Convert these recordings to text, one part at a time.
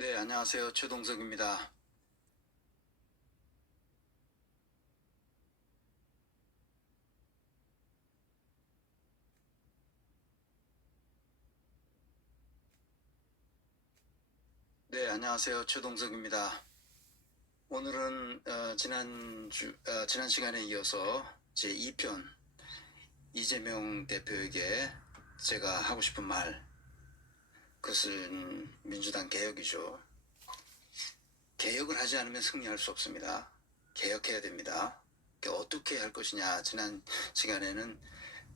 네, 안녕하세요. 최동석입니다. 네, 안녕하세요. 최동석입니다. 오늘은 지난 시간에 이어서 제 2편 이재명 대표에게 제가 하고 싶은 말, 그것은 민주당 개혁이죠. 개혁을 하지 않으면 승리할 수 없습니다. 개혁해야 됩니다. 어떻게 할 것이냐. 지난 시간에는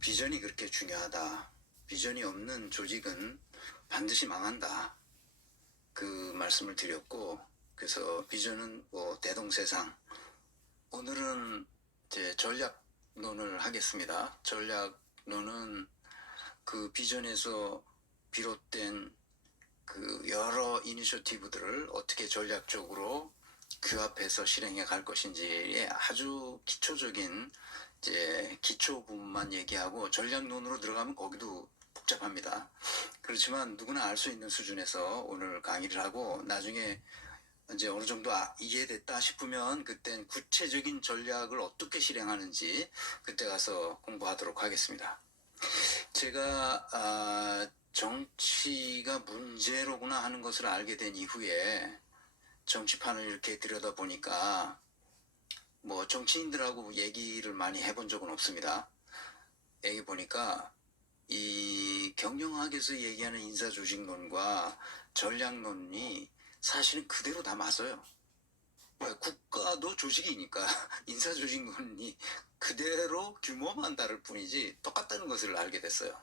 비전이 그렇게 중요하다. 비전이 없는 조직은 반드시 망한다. 그 말씀을 드렸고, 그래서 비전은 뭐 대동세상. 오늘은 이제 전략론을 하겠습니다. 전략론은 그 비전에서 비롯된 그 여러 이니셔티브들을 어떻게 전략적으로 규합해서 실행해 갈 것인지의 아주 기초적인 이제 기초 부분만 얘기하고, 전략론으로 들어가면 거기도 복잡합니다. 그렇지만 누구나 알 수 있는 수준에서 오늘 강의를 하고, 나중에 이제 어느 정도 이해됐다 싶으면 그땐 구체적인 전략을 어떻게 실행하는지 그때 가서 공부하도록 하겠습니다. 제가 정치가 문제로구나 하는 것을 알게 된 이후에 정치판을 이렇게 들여다보니까 뭐 정치인들하고 얘기를 많이 해본 적은 없습니다. 얘기 보니까 이 경영학에서 얘기하는 인사조직론과 전략론이 사실은 그대로 다 맞아요. 국가도 조직이니까 인사조직론이 그대로 규모만 다를 뿐이지 똑같다는 것을 알게 됐어요.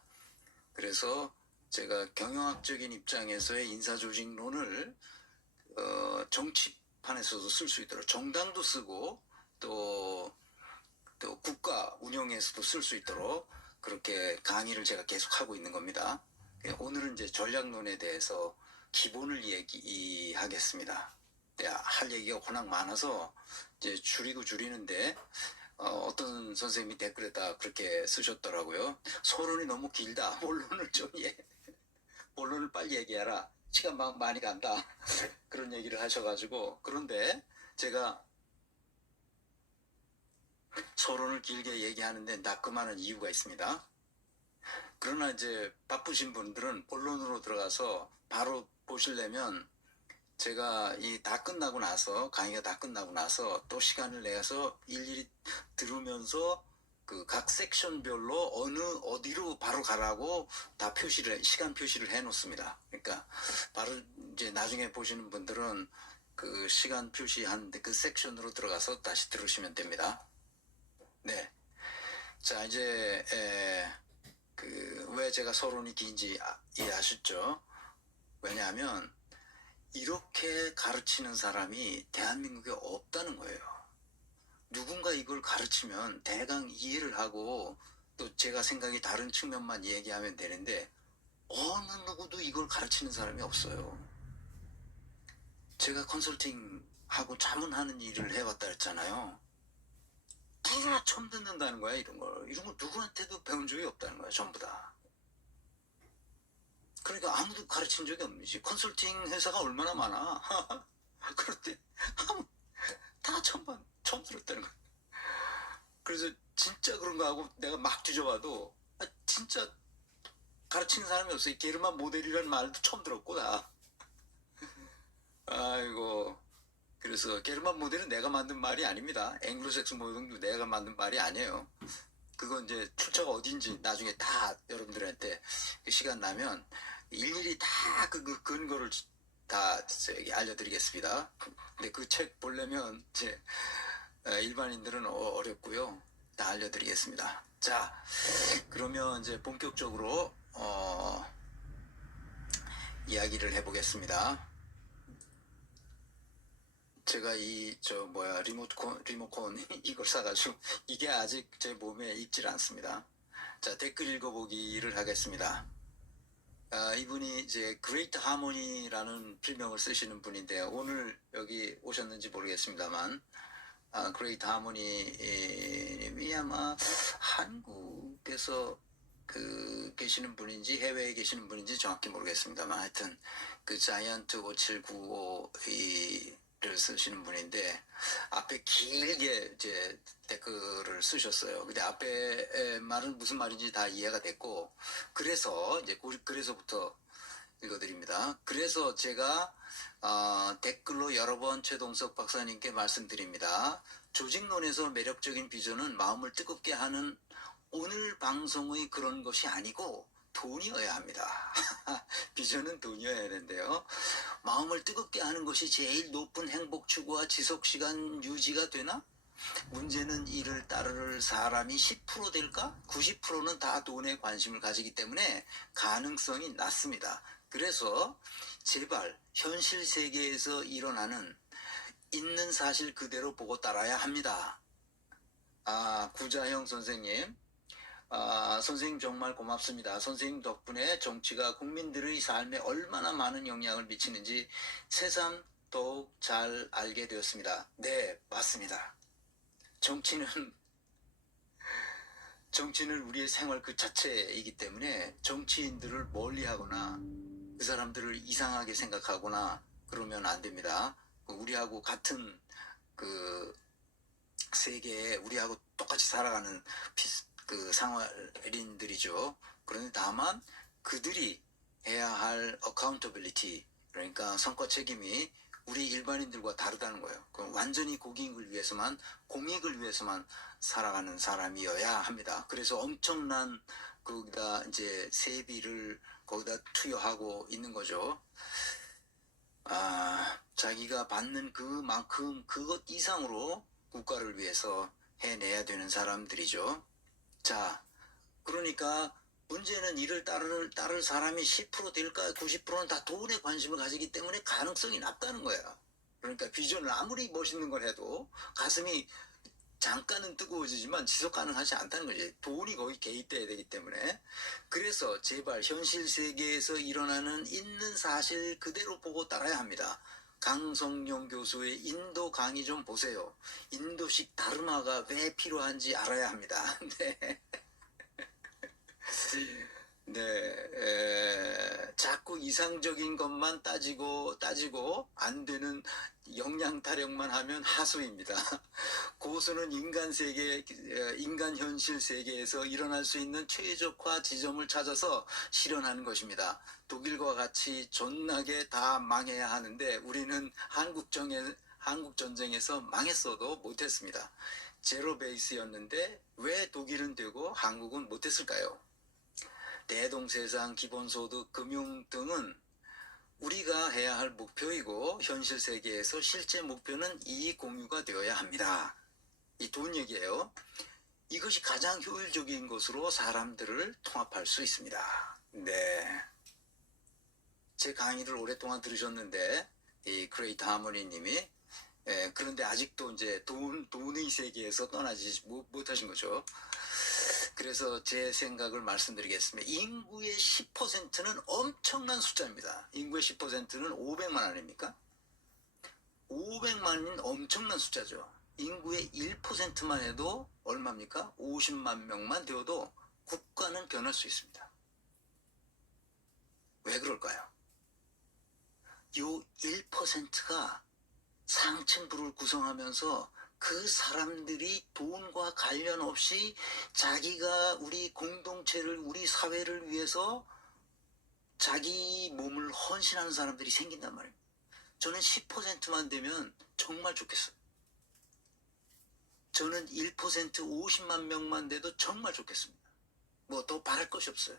그래서 제가 경영학적인 입장에서의 인사조직론을 정치판에서도 쓸 수 있도록, 정당도 쓰고 또 국가 운영에서도 쓸 수 있도록 그렇게 강의를 제가 계속 하고 있는 겁니다. 오늘은 이제 전략론에 대해서 기본을 얘기하겠습니다. 네, 할 얘기가 워낙 많아서 이제 줄이는데, 어떤 선생님이 댓글에다 그렇게 쓰셨더라고요. 소론이 너무 길다. 본론을 빨리 얘기하라. 시간 많이 간다. 그런 얘기를 하셔가지고, 그런데 제가 서론을 길게 얘기하는데 낙금하는 이유가 있습니다. 그러나 이제 바쁘신 분들은 본론으로 들어가서 바로 보시려면, 제가 강의가 다 끝나고 나서 또 시간을 내서 일일이 들으면서 그 각 섹션별로 어디로 바로 가라고 다 시간 표시를 해 놓습니다. 그러니까 바로 이제 나중에 보시는 분들은 그 시간 표시한 그 섹션으로 들어가서 다시 들으시면 됩니다. 네. 자, 이제 왜 제가 서론이 긴지 이해하셨죠? 왜냐하면 이렇게 가르치는 사람이 대한민국에 없다는 거예요. 누군가 이걸 가르치면 대강 이해를 하고 또 제가 생각이 다른 측면만 얘기하면 되는데, 어느 누구도 이걸 가르치는 사람이 없어요. 제가 컨설팅하고 자문하는 일을 해왔다 했잖아요. 다 처음 듣는다는 거야, 이런 걸. 이런 거 누구한테도 배운 적이 없다는 거야, 전부 다. 그러니까 아무도 가르친 적이 없는 거지. 컨설팅 회사가 얼마나 많아. 그런데 다 처음 들었다는 거야. 그래서 진짜 그런가 하고 내가 막 뒤져봐도 진짜 가르치는 사람이 없어요. 게르만 모델이라는 말도 처음 들었고 나. 아이고. 그래서 게르만 모델은 내가 만든 말이 아닙니다. 앵글로색슨 모델도 내가 만든 말이 아니에요. 그건 이제 출처가 어딘지 나중에 다 여러분들한테 시간 나면 일일이 다 그 근거를 다 알려드리겠습니다. 근데 그 책 보려면 이제 일반인들은 어렵고요. 다 알려드리겠습니다. 자, 그러면 이제 본격적으로 이야기를 해보겠습니다. 제가 리모컨 이걸 사가지고 이게 아직 제 몸에 익질 않습니다. 자, 댓글 읽어보기를 하겠습니다. 이분이 이제 그레이트 하모니라는 필명을 쓰시는 분인데 오늘 여기 오셨는지 모르겠습니다만, 그레이트 하모니님이 아마 한국에서 계시는 분인지 해외에 계시는 분인지 정확히 모르겠습니다만 하여튼 그 자이언트 5795를 쓰시는 분인데 앞에 길게 이제 댓글을 쓰셨어요. 근데 앞에 말은 무슨 말인지 다 이해가 됐고 그래서 이제 그래서부터 읽어드립니다. 그래서 제가 댓글로 여러 번 최동석 박사님께 말씀드립니다. 조직론에서 매력적인 비전은 마음을 뜨겁게 하는 오늘 방송의 그런 것이 아니고 돈이어야 합니다. 비전은 돈이어야 하는데요. 마음을 뜨겁게 하는 것이 제일 높은 행복 추구와 지속시간 유지가 되나? 문제는 이를 따를 사람이 10% 될까? 90%는 다 돈에 관심을 가지기 때문에 가능성이 낮습니다. 그래서 제발 현실 세계에서 일어나는 있는 사실 그대로 보고 따라야 합니다. 구자형 선생님. 선생님 정말 고맙습니다. 선생님 덕분에 정치가 국민들의 삶에 얼마나 많은 영향을 미치는지 새삼 더욱 잘 알게 되었습니다. 네, 맞습니다. 정치는 우리의 생활 그 자체이기 때문에 정치인들을 멀리하거나 그 사람들을 이상하게 생각하거나 그러면 안 됩니다. 우리하고 같은 그 세계에 우리하고 똑같이 살아가는 그 생활인들이죠. 그런데 다만 그들이 해야 할 accountability, 그러니까 성과 책임이 우리 일반인들과 다르다는 거예요. 그럼 완전히 공익을 위해서만 살아가는 사람이어야 합니다. 그래서 엄청난 거기다 이제 세비를 거기다 투여하고 있는 거죠. 자기가 받는 그만큼 그것 이상으로 국가를 위해서 해내야 되는 사람들이죠. 자, 그러니까 문제는 이를 따를 사람이 10% 될까 90%는 다 돈에 관심을 가지기 때문에 가능성이 낮다는 거야. 그러니까 비전을 아무리 멋있는 걸 해도 가슴이 잠깐은 뜨거워지지만 지속 가능하지 않다는 거지. 돈이 거의 개입돼야 되기 때문에. 그래서 제발 현실 세계에서 일어나는 있는 사실 그대로 보고 따라야 합니다. 강성용 교수의 인도 강의 좀 보세요. 인도식 다르마가 왜 필요한지 알아야 합니다. 네. 네, 자꾸 이상적인 것만 따지고 안 되는 영양 타령만 하면 하수입니다. 고수는 인간 현실 세계에서 일어날 수 있는 최적화 지점을 찾아서 실현하는 것입니다. 독일과 같이 존나게 다 망해야 하는데 우리는 한국 전쟁에서 망했어도 못했습니다. 제로 베이스였는데 왜 독일은 되고 한국은 못했을까요? 대동세상, 기본소득, 금융 등은 우리가 해야 할 목표이고 현실 세계에서 실제 목표는 이익 공유가 되어야 합니다. 이 돈 얘기예요. 이것이 가장 효율적인 것으로 사람들을 통합할 수 있습니다. 네. 제 강의를 오랫동안 들으셨는데 이 그레이트 하모니 님이 그런데 아직도 이제 돈의 세계에서 떠나지 못하신 거죠. 그래서 제 생각을 말씀드리겠습니다. 인구의 10%는 엄청난 숫자입니다. 인구의 10%는 500만 아닙니까? 500만은 엄청난 숫자죠. 인구의 1%만 해도 얼마입니까? 50만 명만 되어도 국가는 변할 수 있습니다. 왜 그럴까요? 요 1%가 상층부를 구성하면서 그 사람들이 돈과 관련 없이 자기가 우리 공동체를, 우리 사회를 위해서 자기 몸을 헌신하는 사람들이 생긴단 말입니다. 저는 10%만 되면 정말 좋겠어요. 저는 1% 50만 명만 돼도 정말 좋겠습니다. 뭐 더 바랄 것이 없어요.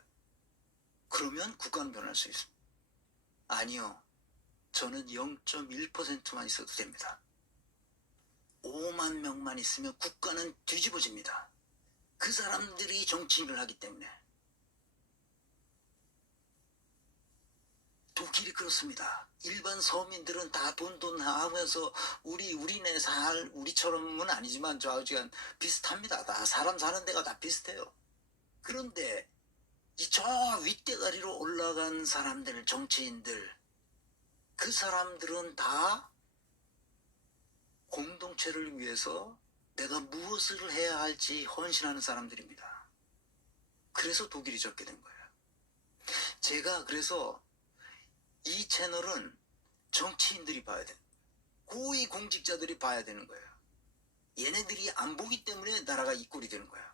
그러면 국가는 변할 수 있습니다. 아니요. 저는 0.1%만 있어도 됩니다. 5만 명만 있으면 국가는 뒤집어집니다. 그 사람들이 정치인을 하기 때문에. 독일이 그렇습니다. 일반 서민들은 다 돈 하면서 우리네 우리처럼은 아니지만 좌우지간 비슷합니다. 다 사람 사는 데가 다 비슷해요. 그런데 저 윗대가리로 올라간 사람들, 정치인들, 그 사람들은 다 공동체를 위해서 내가 무엇을 해야 할지 헌신하는 사람들입니다. 그래서 독일이 졌게 된 거예요. 제가 그래서 이 채널은 정치인들이 봐야 돼. 고위 공직자들이 봐야 되는 거예요. 얘네들이 안 보기 때문에 나라가 이 꼴이 되는 거야.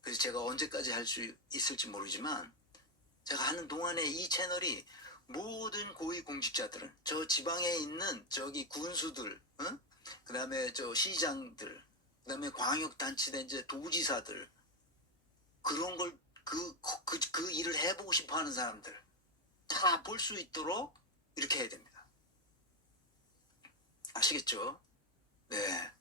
그래서 제가 언제까지 할 수 있을지 모르지만 제가 하는 동안에 이 채널이 모든 고위 공직자들은 저 지방에 있는 저기 군수들, 응? 그 다음에 저 시장들, 그 다음에 광역단체대 이제 도지사들, 그런 걸 그 일을 해보고 싶어 하는 사람들 다 볼 수 있도록 이렇게 해야 됩니다. 아시겠죠? 네.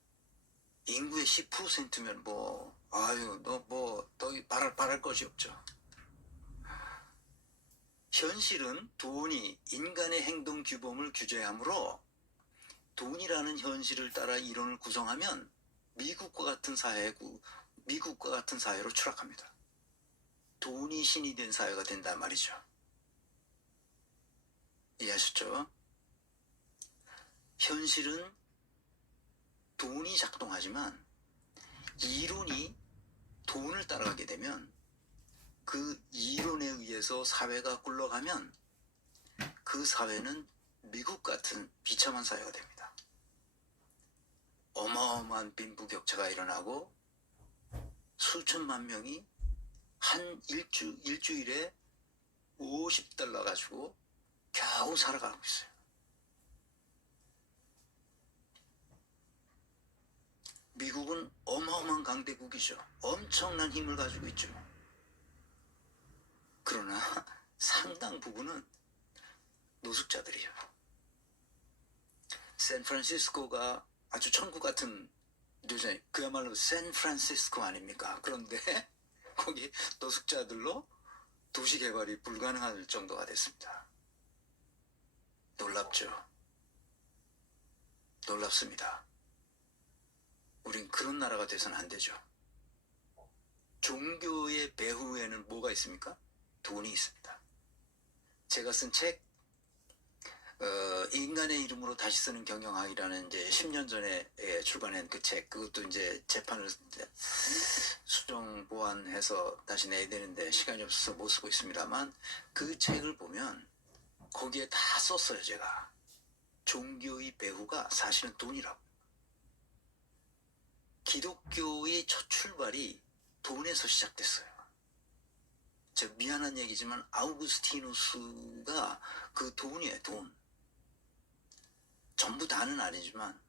인구의 10%면 뭐, 아유, 너 뭐, 더 바랄 것이 없죠. 현실은 돈이 인간의 행동 규범을 규제하므로 돈이라는 현실을 따라 이론을 구성하면 미국과 같은 사회로 추락합니다. 돈이 신이 된 사회가 된단 말이죠. 이해하셨죠? 현실은 돈이 작동하지만 이론이 돈을 따라가게 되면 그 이론에 의해서 사회가 굴러가면 그 사회는 미국 같은 비참한 사회가 됩니다. 어마어마한 빈부격차가 일어나고 수천만 명이 한 일주일에 $50 가지고 겨우 살아가고 있어요. 미국은 어마어마한 강대국이죠. 엄청난 힘을 가지고 있죠. 그러나 상당 부분은 노숙자들이에요. 샌프란시스코가 아주 천국 같은 요새 그야말로 샌프란시스코 아닙니까? 그런데 거기 노숙자들로 도시 개발이 불가능할 정도가 됐습니다. 놀랍죠? 놀랍습니다. 우린 그런 나라가 돼서는 안 되죠. 종교의 배후에는 뭐가 있습니까? 돈이 있습니다. 제가 쓴 책, 인간의 이름으로 다시 쓰는 경영학이라는 이제 10년 전에 출간한 그 책, 그것도 이제 재판을 수정 보완해서 다시 내야 되는데 시간이 없어서 못 쓰고 있습니다만, 그 책을 보면 거기에 다 썼어요, 제가. 종교의 배후가 사실은 돈이라고. 기독교의 첫 출발이 돈에서 시작됐어요. 제가 미안한 얘기지만 아우구스티누스가 그 돈이에요, 돈. 전부 다는 아니지만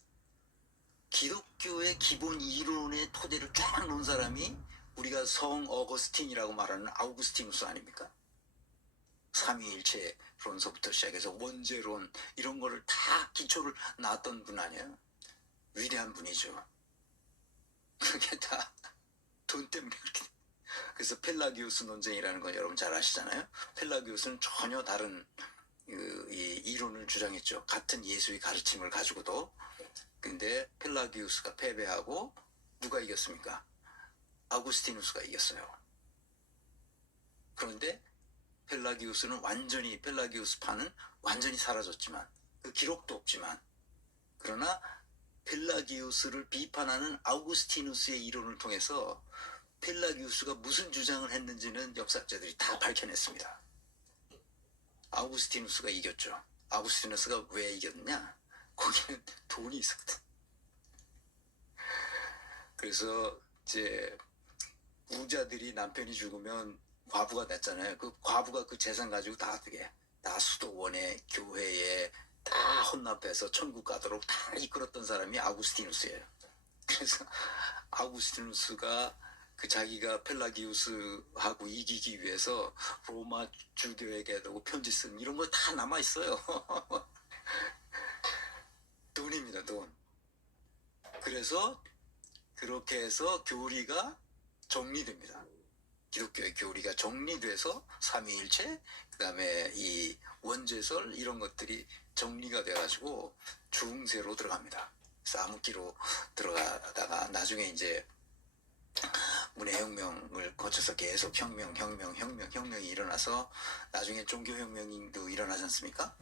기독교의 기본 이론의 토대를 쫙 놓은 사람이 우리가 성 어거스틴이라고 말하는 아우구스티누스 아닙니까? 삼위일체론서부터 시작해서 원죄론 이런 거를 다 기초를 놨던 분 아니에요? 위대한 분이죠. 그게 다 돈 때문에 그렇게. 그래서 펠라기우스 논쟁이라는 건 여러분 잘 아시잖아요. 펠라기우스는 전혀 다른 이 이론을 주장했죠. 같은 예수의 가르침을 가지고도. 근데 펠라기우스가 패배하고 누가 이겼습니까? 아우구스티누스가 이겼어요. 그런데 펠라기우스파는 완전히 사라졌지만, 그 기록도 없지만, 그러나 펠라기우스를 비판하는 아우구스티누스의 이론을 통해서 펠라기우스가 무슨 주장을 했는지는 역사학자들이 다 밝혀냈습니다. 아우구스티누스가 이겼죠. 아우구스티누스가 왜 이겼냐? 거기는 돈이 있었거든. 그래서 이제 부자들이 남편이 죽으면 과부가 됐잖아요. 그 과부가 그 재산 가지고 다 어떻게 다 수도원에 교회에 다 혼납해서 천국 가도록 다 이끌었던 사람이 아우구스티누스예요. 그래서 아우구스티누스가 그 자기가 펠라기우스하고 이기기 위해서 로마 주교에게도 편지 쓴 이런 거 다 남아 있어요. 돈입니다, 돈. 그래서 그렇게 해서 교리가 정리됩니다. 기독교의 교리가 정리돼서 삼위일체, 그 다음에 이 원죄설 이런 것들이 정리가 돼가지고 중세로 들어갑니다. 그래서 암흑기로 들어가다가 나중에 이제 문해혁명을 거쳐서 계속 혁명이 일어나서 나중에 종교혁명도 일어나지 않습니까?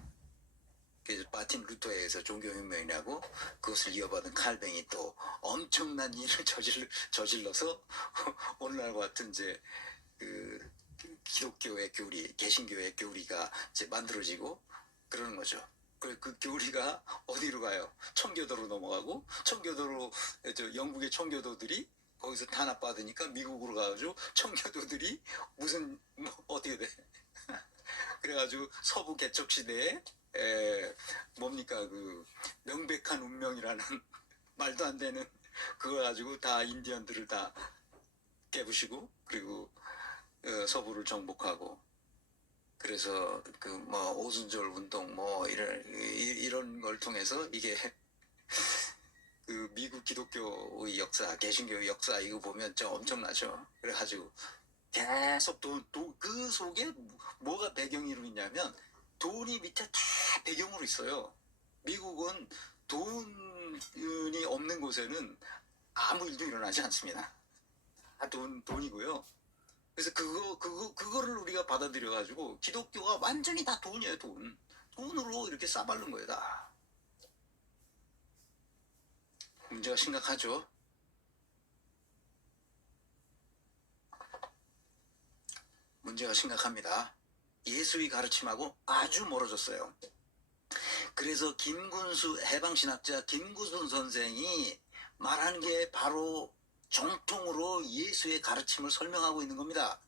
그래서 마틴 루터에 의해서 종교혁명이라고 그것을 이어받은 칼뱅이 또 엄청난 일을 저질러서 오늘날과 같은 이제 그 기독교의 교리, 개신교의 교리가 이제 만들어지고 그러는 거죠. 그 교리가 어디로 가요? 청교도로 넘어가고 청교도로 영국의 청교도들이 거기서 탄압받으니까 미국으로 가가지고 청교도들이 무슨 어떻게 돼? 그래가지고 서부 개척 시대에 뭡니까 그 명백한 운명이라는 말도 안 되는 그거 가지고 다 인디언들을 다 깨부시고 그리고 서부를 정복하고 그래서 그 뭐 오순절 운동 뭐 이런 걸 통해서 이게 그 미국 기독교의 역사, 개신교의 역사 이거 보면 좀 엄청나죠. 그래가지고 계속 그 속에 뭐가 배경으로 있냐면 돈이 밑에 다 배경으로 있어요. 미국은 돈이 없는 곳에는 아무 일도 일어나지 않습니다. 다 돈이고요. 그래서 그거를 우리가 받아들여가지고 기독교가 완전히 다 돈이에요, 돈. 돈으로 이렇게 싸바른 거예요, 다. 문제가 심각하죠. 문제가 심각합니다. 예수의 가르침하고 아주 멀어졌어요. 그래서 김군수 해방신학자 김구순 선생이 말하는 게 바로 정통으로 예수의 가르침을 설명하고 있는 겁니다.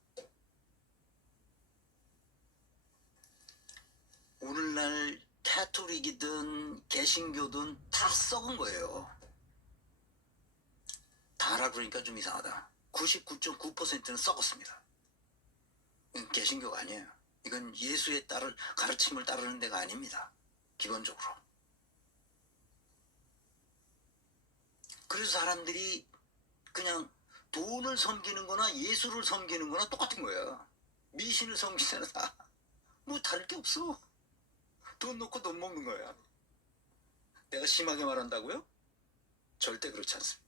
오늘날 카톨릭이든 개신교든 다 썩은 거예요. 다라 그러니까 좀 이상하다. 99.9%는 썩었습니다. 이건 개신교가 아니에요. 이건 예수의 가르침을 따르는 데가 아닙니다. 기본적으로. 그래서 사람들이 그냥 돈을 섬기는 거나 예수를 섬기는 거나 똑같은 거야. 미신을 섬기잖아. 뭐 다를 게 없어. 돈 놓고 돈 먹는 거야. 내가 심하게 말한다고요? 절대 그렇지 않습니다.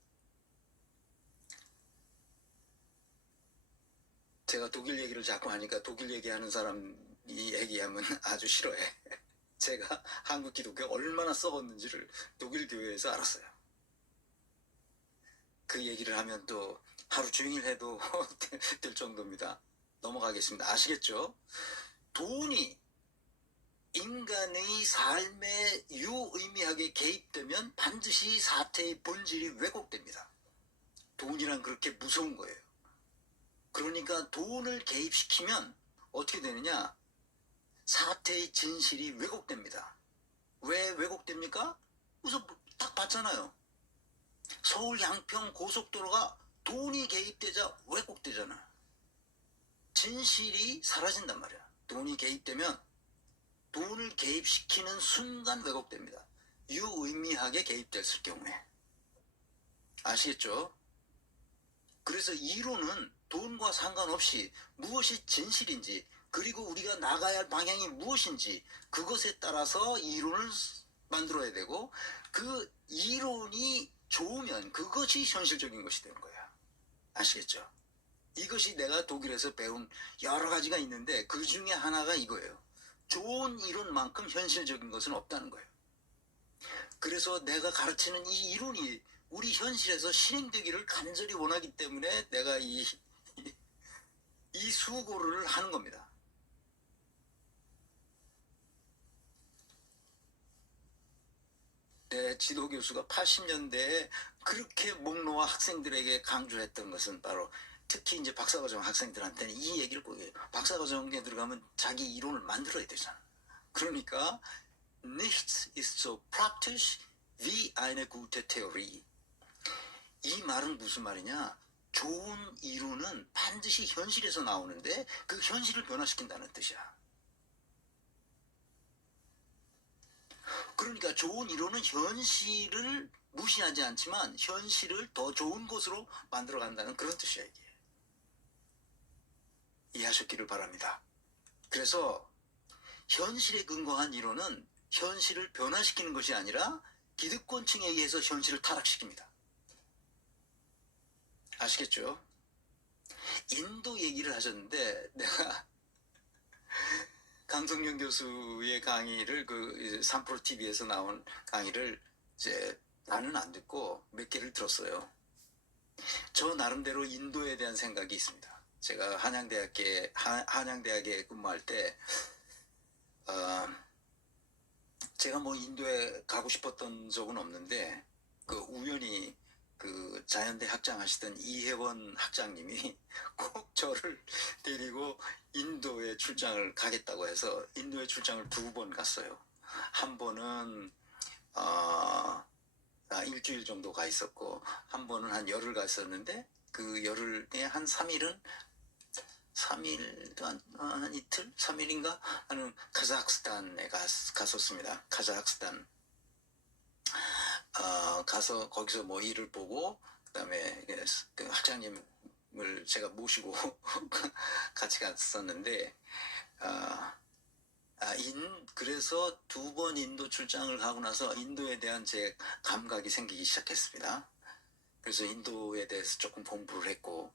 제가 독일 얘기를 자꾸 하니까 독일 얘기하는 사람이 얘기하면 아주 싫어해. 제가 한국 기독교가 얼마나 썩었는지를 독일 교회에서 알았어요. 그 얘기를 하면 또 하루 종일 해도 될 정도입니다. 넘어가겠습니다. 아시겠죠? 돈이 인간의 삶에 유의미하게 개입되면 반드시 사태의 본질이 왜곡됩니다. 돈이란 그렇게 무서운 거예요. 그러니까 돈을 개입시키면 어떻게 되느냐? 사태의 진실이 왜곡됩니다. 왜 왜곡됩니까? 우선 딱 봤잖아요. 서울 양평 고속도로가 돈이 개입되자 왜곡되잖아. 진실이 사라진단 말이야. 돈이 개입되면 돈을 개입시키는 순간 왜곡됩니다. 유의미하게 개입됐을 경우에. 아시겠죠? 그래서 이론은 돈과 상관없이 무엇이 진실인지 그리고 우리가 나가야 할 방향이 무엇인지 그것에 따라서 이론을 만들어야 되고 그 이론이 좋으면 그것이 현실적인 것이 되는 거야. 아시겠죠? 이것이 내가 독일에서 배운 여러 가지가 있는데 그 중에 하나가 이거예요. 좋은 이론만큼 현실적인 것은 없다는 거예요. 그래서 내가 가르치는 이 이론이 우리 현실에서 실행되기를 간절히 원하기 때문에 내가 이 수고를 하는 겁니다. 내 지도 교수가 80년대에 그렇게 목놓아 학생들에게 강조했던 것은 바로 특히 이제 박사과정 학생들한테는 이 얘기를 꼭 해요. 박사과정에 들어가면 자기 이론을 만들어야 되잖아. 그러니까 nichts ist so praktisch wie eine gute Theorie. 이 말은 무슨 말이냐? 좋은 이론은 반드시 현실에서 나오는데 그 현실을 변화시킨다는 뜻이야. 그러니까 좋은 이론은 현실을 무시하지 않지만 현실을 더 좋은 곳으로 만들어간다는 그런 뜻이야 이게. 이해하셨기를 바랍니다. 그래서 현실에 근거한 이론은 현실을 변화시키는 것이 아니라 기득권층에 의해서 현실을 타락시킵니다. 아시겠죠? 인도 얘기를 하셨는데 내가 강성윤 교수의 강의를 그 3프로 TV에서 나온 강의를 이제 나는 안 듣고 몇 개를 들었어요. 저 나름대로 인도에 대한 생각이 있습니다. 제가 한양대학에 근무할 때 제가 뭐 인도에 가고 싶었던 적은 없는데 그 우연히 그 자연대 학장하시던 이혜원 학장님이 꼭 저를 데리고 인도에 출장을 가겠다고 해서 인도에 출장을 2번 갔어요. 한 번은 일주일 정도 가 있었고 한 번은 한 열흘 가 있었는데 그 열흘에 한 3일은 3일도 한 이틀? 3일인가? 하는 카자흐스탄에 갔었습니다. 카자흐스탄. 가서 거기서 뭐 일을 보고 그다음에 그 학장님을 제가 모시고 같이 갔었는데 그래서 2번 인도 출장을 가고 나서 인도에 대한 제 감각이 생기기 시작했습니다. 그래서 인도에 대해서 조금 공부를 했고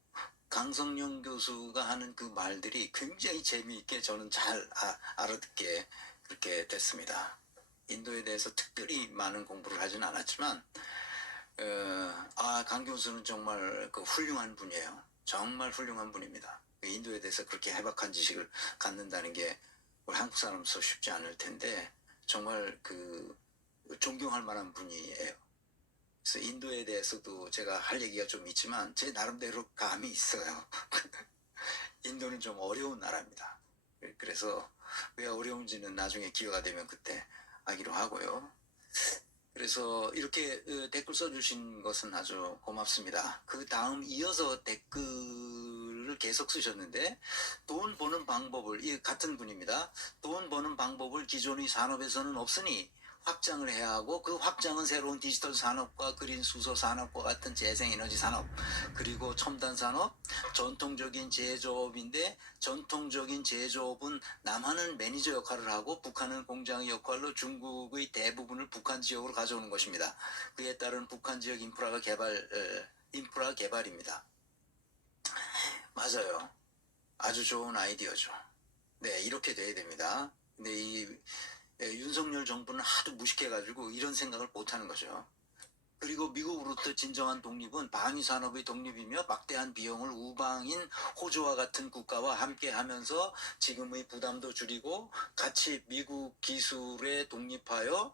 강성용 교수가 하는 그 말들이 굉장히 재미있게 저는 잘 알아듣게 그렇게 됐습니다. 인도에 대해서 특별히 많은 공부를 하진 않았지만 강 교수는 정말 그 훌륭한 분이에요. 정말 훌륭한 분입니다. 인도에 대해서 그렇게 해박한 지식을 갖는다는 게 우리 한국 사람으로서 쉽지 않을 텐데 정말 그 존경할 만한 분이에요. 그래서 인도에 대해서도 제가 할 얘기가 좀 있지만 제 나름대로 감이 있어요. 인도는 좀 어려운 나라입니다. 그래서 왜 어려운지는 나중에 기회가 되면 그때 하기로 하고요. 그래서 이렇게 댓글 써주신 것은 아주 고맙습니다. 그 다음 이어서 댓글을 계속 쓰셨는데 돈 버는 방법을, 이 같은 분입니다. 돈 버는 방법을 기존의 산업에서는 없으니 확장을 해야 하고 그 확장은 새로운 디지털 산업과 그린 수소 산업과 같은 재생에너지 산업 그리고 첨단 산업, 전통적인 제조업인데 전통적인 제조업은 남한은 매니저 역할을 하고 북한은 공장의 역할로 중국의 대부분을 북한 지역으로 가져오는 것입니다. 그에 따른 북한 지역 인프라 개발입니다. 맞아요. 아주 좋은 아이디어죠. 네, 이렇게 돼야 됩니다. 근데 윤석열 정부는 하도 무식해가지고 이런 생각을 못하는 거죠. 그리고 미국으로부터 진정한 독립은 방위산업의 독립이며 막대한 비용을 우방인 호주와 같은 국가와 함께 하면서 지금의 부담도 줄이고 같이 미국 기술에 독립하여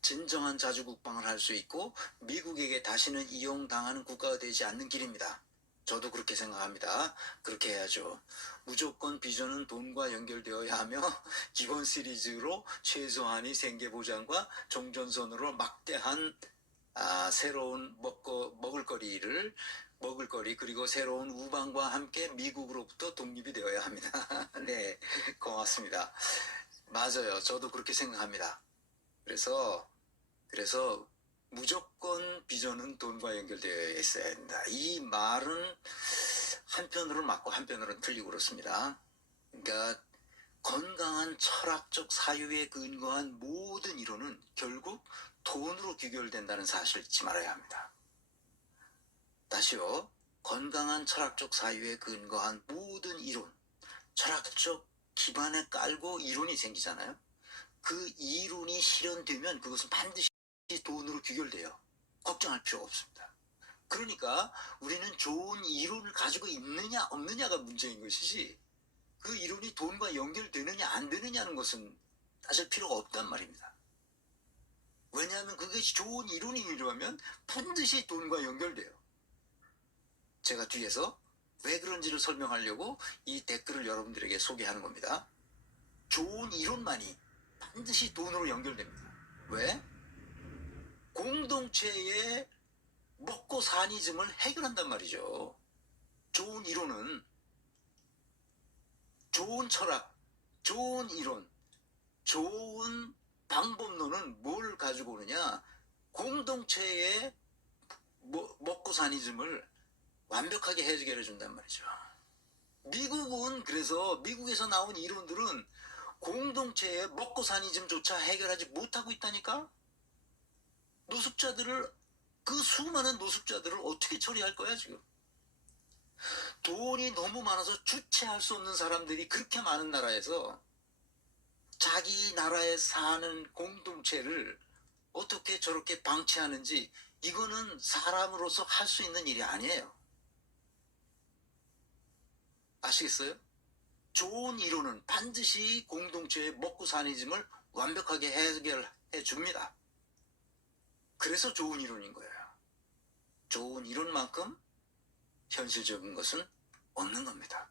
진정한 자주국방을 할 수 있고 미국에게 다시는 이용당하는 국가가 되지 않는 길입니다. 저도 그렇게 생각합니다. 그렇게 해야죠. 무조건 비전은 돈과 연결되어야 하며 기본 시리즈로 최소한의 생계보장과 종전선으로 막대한 새로운 먹을거리 그리고 새로운 우방과 함께 미국으로부터 독립이 되어야 합니다. 네, 고맙습니다. 맞아요. 저도 그렇게 생각합니다. 그래서 무조건 비전은 돈과 연결되어 있어야 된다. 이 말은 한편으로는 맞고 한편으로는 틀리고 그렇습니다. 그러니까 건강한 철학적 사유에 근거한 모든 이론은 결국 돈으로 귀결된다는 사실을 잊지 말아야 합니다. 다시요. 건강한 철학적 사유에 근거한 모든 이론, 철학적 기반에 깔고 이론이 생기잖아요. 그 이론이 실현되면 그것은 반드시 돈으로 귀결돼요. 걱정할 필요가 없습니다. 그러니까 우리는 좋은 이론을 가지고 있느냐 없느냐가 문제인 것이지 그 이론이 돈과 연결되느냐 안 되느냐는 것은 따질 필요가 없단 말입니다. 왜냐하면 그것이 좋은 이론이라면 반드시 돈과 연결돼요. 제가 뒤에서 왜 그런지를 설명하려고 이 댓글을 여러분들에게 소개하는 겁니다. 좋은 이론만이 반드시 돈으로 연결됩니다. 왜? 공동체의 먹고 사니즘을 해결한단 말이죠. 좋은 이론은 좋은 철학, 좋은 이론, 좋은 방법론은 뭘 가지고 오느냐? 공동체의 먹고 사니즘을 완벽하게 해결해 준단 말이죠. 미국은 그래서 미국에서 나온 이론들은 공동체의 먹고 사니즘조차 해결하지 못하고 있다니까? 노숙자들을 그 수많은 노숙자들을 어떻게 처리할 거야 지금? 돈이 너무 많아서 주체할 수 없는 사람들이 그렇게 많은 나라에서 자기 나라에 사는 공동체를 어떻게 저렇게 방치하는지, 이거는 사람으로서 할 수 있는 일이 아니에요. 아시겠어요? 좋은 이론은 반드시 공동체의 먹고 사는 짐을 완벽하게 해결해 줍니다. 그래서 좋은 이론인 거예요. 좋은 이론만큼 현실적인 것은 없는 겁니다.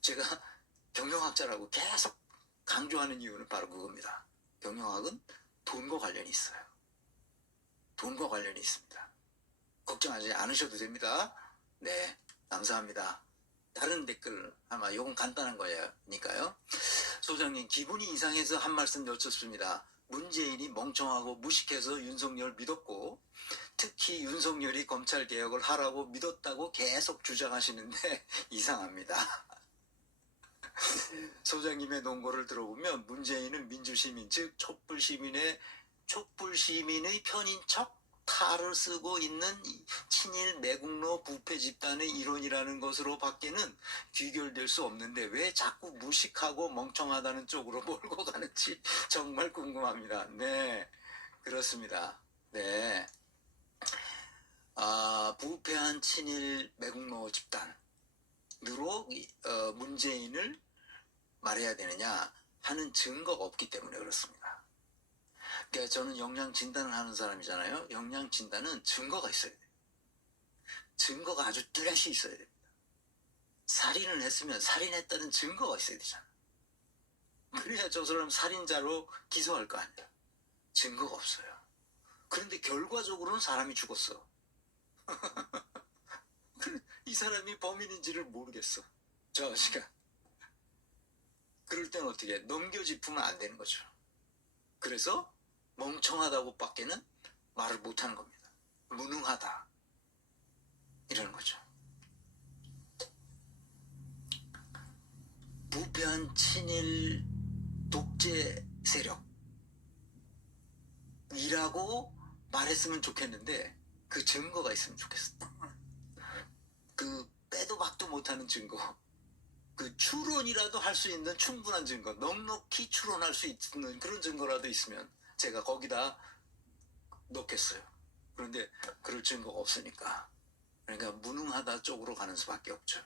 제가 경영학자라고 계속 강조하는 이유는 바로 그겁니다. 경영학은 돈과 관련이 있어요. 돈과 관련이 있습니다. 걱정하지 않으셔도 됩니다. 네, 감사합니다. 다른 댓글 아마 요건 간단한 거니까요. 소장님, 기분이 이상해서 한 말씀 여쭙습니다. 문재인이 멍청하고 무식해서 윤석열 믿었고, 특히 윤석열이 검찰개혁을 하라고 믿었다고 계속 주장하시는데 이상합니다. 소장님의 논거를 들어보면 문재인은 민주시민, 즉 촛불시민의 편인 척 탈을 쓰고 있는 친일 매국노 부패 집단의 일원이라는 것으로 밖에는 귀결될 수 없는데 왜 자꾸 무식하고 멍청하다는 쪽으로 몰고 가는지 정말 궁금합니다. 네, 그렇습니다. 네, 부패한 친일 매국노 집단으로 문재인을 말해야 되느냐 하는 증거가 없기 때문에 그렇습니다. 그러니까 저는 역량 진단을 하는 사람이잖아요. 역량 진단은 증거가 있어야 돼요. 증거가 아주 뚜렷이 있어야 됩니다. 살인을 했으면 살인했다는 증거가 있어야 되잖아. 그래야 저 사람 살인자로 기소할 거 아니야. 증거가 없어요. 그런데 결과적으로는 사람이 죽었어. 이 사람이 범인인지를 모르겠어. 저 아저씨가. 그럴 땐 어떻게 넘겨짚으면 안 되는 거죠. 그래서 멍청하다고 밖에는 말을 못하는 겁니다. 무능하다 이러는 거죠. 부패한 친일 독재 세력이라고 말했으면 좋겠는데 그 증거가 있으면 좋겠어. 그 빼도 박도 못하는 증거, 그 추론이라도 할 수 있는 충분한 증거, 넉넉히 추론할 수 있는 그런 증거라도 있으면 제가 거기다 넣겠어요. 그런데 그럴 증거가 없으니까, 그러니까 무능하다 쪽으로 가는 수밖에 없죠.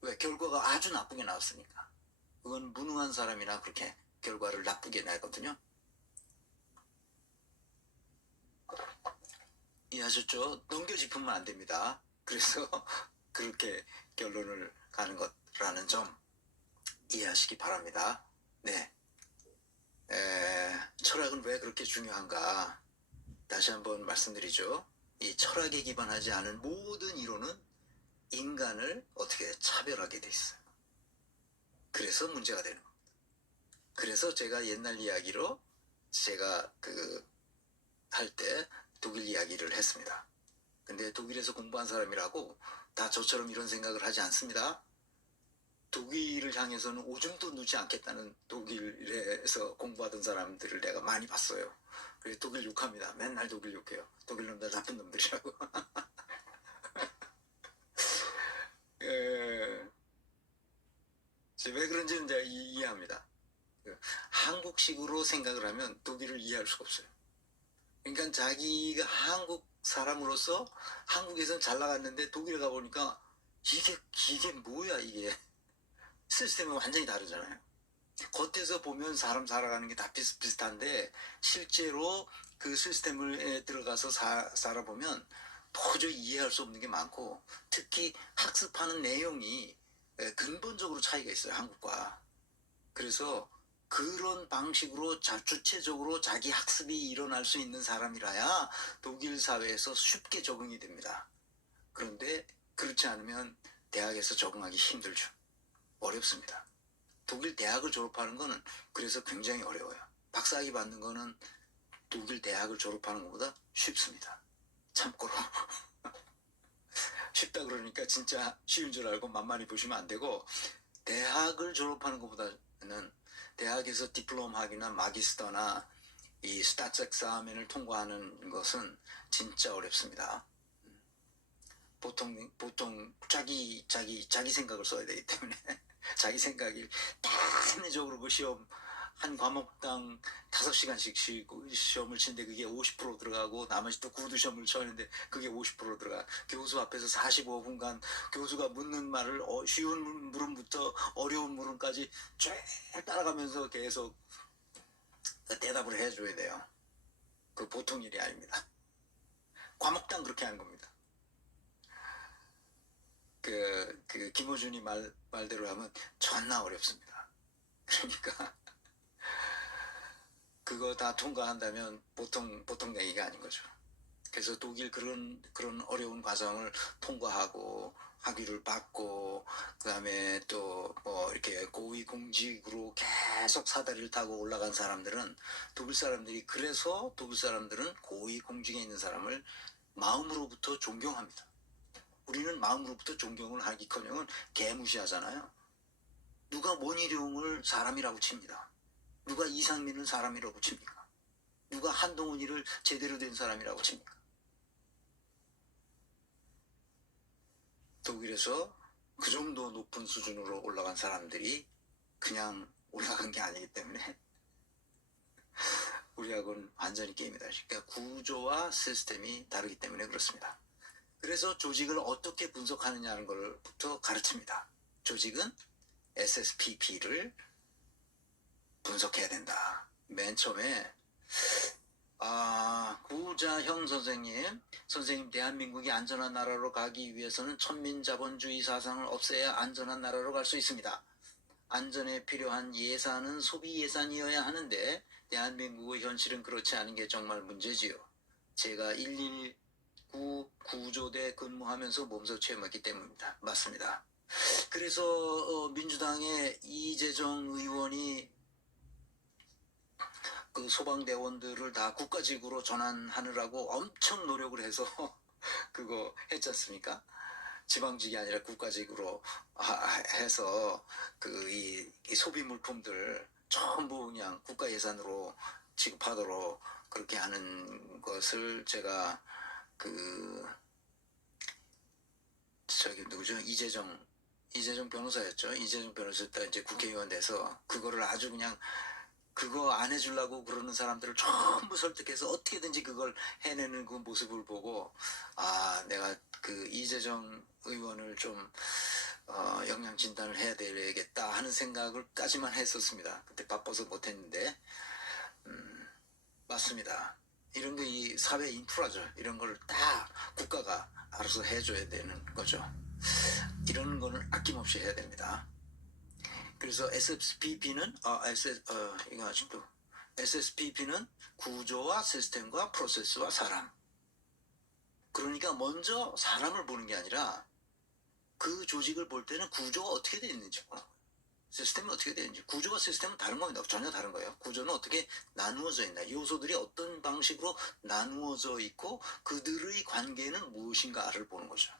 왜? 결과가 아주 나쁘게 나왔으니까. 그건 무능한 사람이나 그렇게 결과를 나쁘게 내거든요. 이해하셨죠? 넘겨짚으면 안 됩니다. 그래서 그렇게 결론을 가는 것라는 점 이해하시기 바랍니다. 네. 철학은 왜 그렇게 중요한가? 다시 한번 말씀드리죠. 이 철학에 기반하지 않은 모든 이론은 인간을 어떻게 차별하게 돼 있어요. 그래서 문제가 되는 겁니다. 그래서 제가 옛날 이야기로 제가 할 때 독일 이야기를 했습니다. 근데 독일에서 공부한 사람이라고 다 저처럼 이런 생각을 하지 않습니다. 독일을 향해서는 오줌도 누지 않겠다는 독일에서 공부하던 사람들을 내가 많이 봤어요. 그래서 독일 욕합니다. 맨날 독일 욕해요. 독일 놈들 나쁜 놈들이라고. 왜 그런지는 제가 이해합니다. 한국식으로 생각을 하면 독일을 이해할 수가 없어요. 그러니까 자기가 한국 사람으로서 한국에서는 잘 나갔는데 독일에 가보니까 이게 뭐야 이게. 시스템이 완전히 다르잖아요. 겉에서 보면 사람 살아가는 게 다 비슷비슷한데 실제로 그 시스템에 들어가서 살아보면 도저히 이해할 수 없는 게 많고, 특히 학습하는 내용이 근본적으로 차이가 있어요, 한국과. 그래서 그런 방식으로 주체적으로 자기 학습이 일어날 수 있는 사람이라야 독일 사회에서 쉽게 적응이 됩니다. 그런데 그렇지 않으면 대학에서 적응하기 힘들죠. 어렵습니다. 독일 대학을 졸업하는 거는 그래서 굉장히 어려워요. 박사학위 받는 거는 독일 대학을 졸업하는 것보다 쉽습니다. 참고로. 쉽다 그러니까 진짜 쉬운 줄 알고 만만히 보시면 안 되고, 대학을 졸업하는 것보다는 대학에서 디플롬학이나 마기스터나 이 스타츠엑사멘을 통과하는 것은 진짜 어렵습니다. 보통 자기 생각을 써야 되기 때문에 자기 생각이 다 합리적으로 그 시험 한 과목당 5시간씩 쉬고 시험을 치는데 그게 50% 들어가고 나머지 또 구두 시험을 쳐는데 그게 50% 들어가. 교수 앞에서 45분간 교수가 묻는 말을 쉬운 물음부터 어려운 물음까지 쭉 따라가면서 계속 대답을 해줘야 돼요. 그 보통 일이 아닙니다. 과목당 그렇게 하는 겁니다. 그 김호준이 말대로 하면 존나 어렵습니다. 그러니까 그거 다 통과한다면 보통 얘기가 아닌 거죠. 그래서 독일 그런 어려운 과정을 통과하고 학위를 받고 그다음에 또 뭐 이렇게 고위공직으로 계속 사다리를 타고 올라간 사람들은 독일 사람들이 그래서 독일 사람들은 고위공직에 있는 사람을 마음으로부터 존경합니다. 우리는 마음으로부터 존경을 하기커녕은 개무시하잖아요. 누가 원희룡을 사람이라고 칩니다. 누가 이상민을 사람이라고 칩니까? 누가 한동훈이를 제대로 된 사람이라고 칩니까? 독일에서 그 정도 높은 수준으로 올라간 사람들이 그냥 올라간 게 아니기 때문에 우리하고는 완전히 게임이 다르죠. 그러니까 구조와 시스템이 다르기 때문에 그렇습니다. 그래서 조직을 어떻게 분석하느냐는 걸부터 가르칩니다. 조직은 SSPP를 분석해야 된다. 맨 처음에 구자형 선생님 대한민국이 안전한 나라로 가기 위해서는 천민자본주의 사상을 없애야 안전한 나라로 갈 수 있습니다. 안전에 필요한 예산은 소비 예산이어야 하는데 대한민국의 현실은 그렇지 않은 게 정말 문제지요. 제가 119 구조대 근무하면서 몸소 체험했기 때문입니다. 맞습니다. 그래서 민주당의 이재정 의원이 그 소방대원들을 다 국가직으로 전환하느라고 엄청 노력을 해서 그거 했지 않습니까? 지방직이 아니라 국가직으로 해서 이 소비 물품들 전부 그냥 국가 예산으로 지급하도록 그렇게 하는 것을 제가 저기 누구죠? 이재정 변호사였죠. 이재정 변호사였다 이제 국회의원 돼서 그거를 아주 그냥 그거 안 해주려고 그러는 사람들을 전부 설득해서 어떻게든지 그걸 해내는 그 모습을 보고 내가 그 이재정 의원을 좀 영양 진단을 해야 되겠다 하는 생각을까지만 했었습니다. 그때 바빠서 못했는데 맞습니다. 이런 거 이 사회 인프라죠. 이런 걸 다 국가가 알아서 해줘야 되는 거죠. 이런 거는 아낌없이 해야 됩니다. 그래서 SSPP는 이거 아직도 SSPP는 구조와 시스템과 프로세스와 사람. 그러니까 먼저 사람을 보는 게 아니라 그 조직을 볼 때는 구조가 어떻게 되어 있는지 보는 거예요. 시스템이 어떻게 되어 있는지. 구조와 시스템은 다른 겁니다. 전혀 다른 거예요. 구조는 어떻게 나누어져 있나. 요소들이 어떤 방식으로 나누어져 있고 그들의 관계는 무엇인가를 보는 거죠.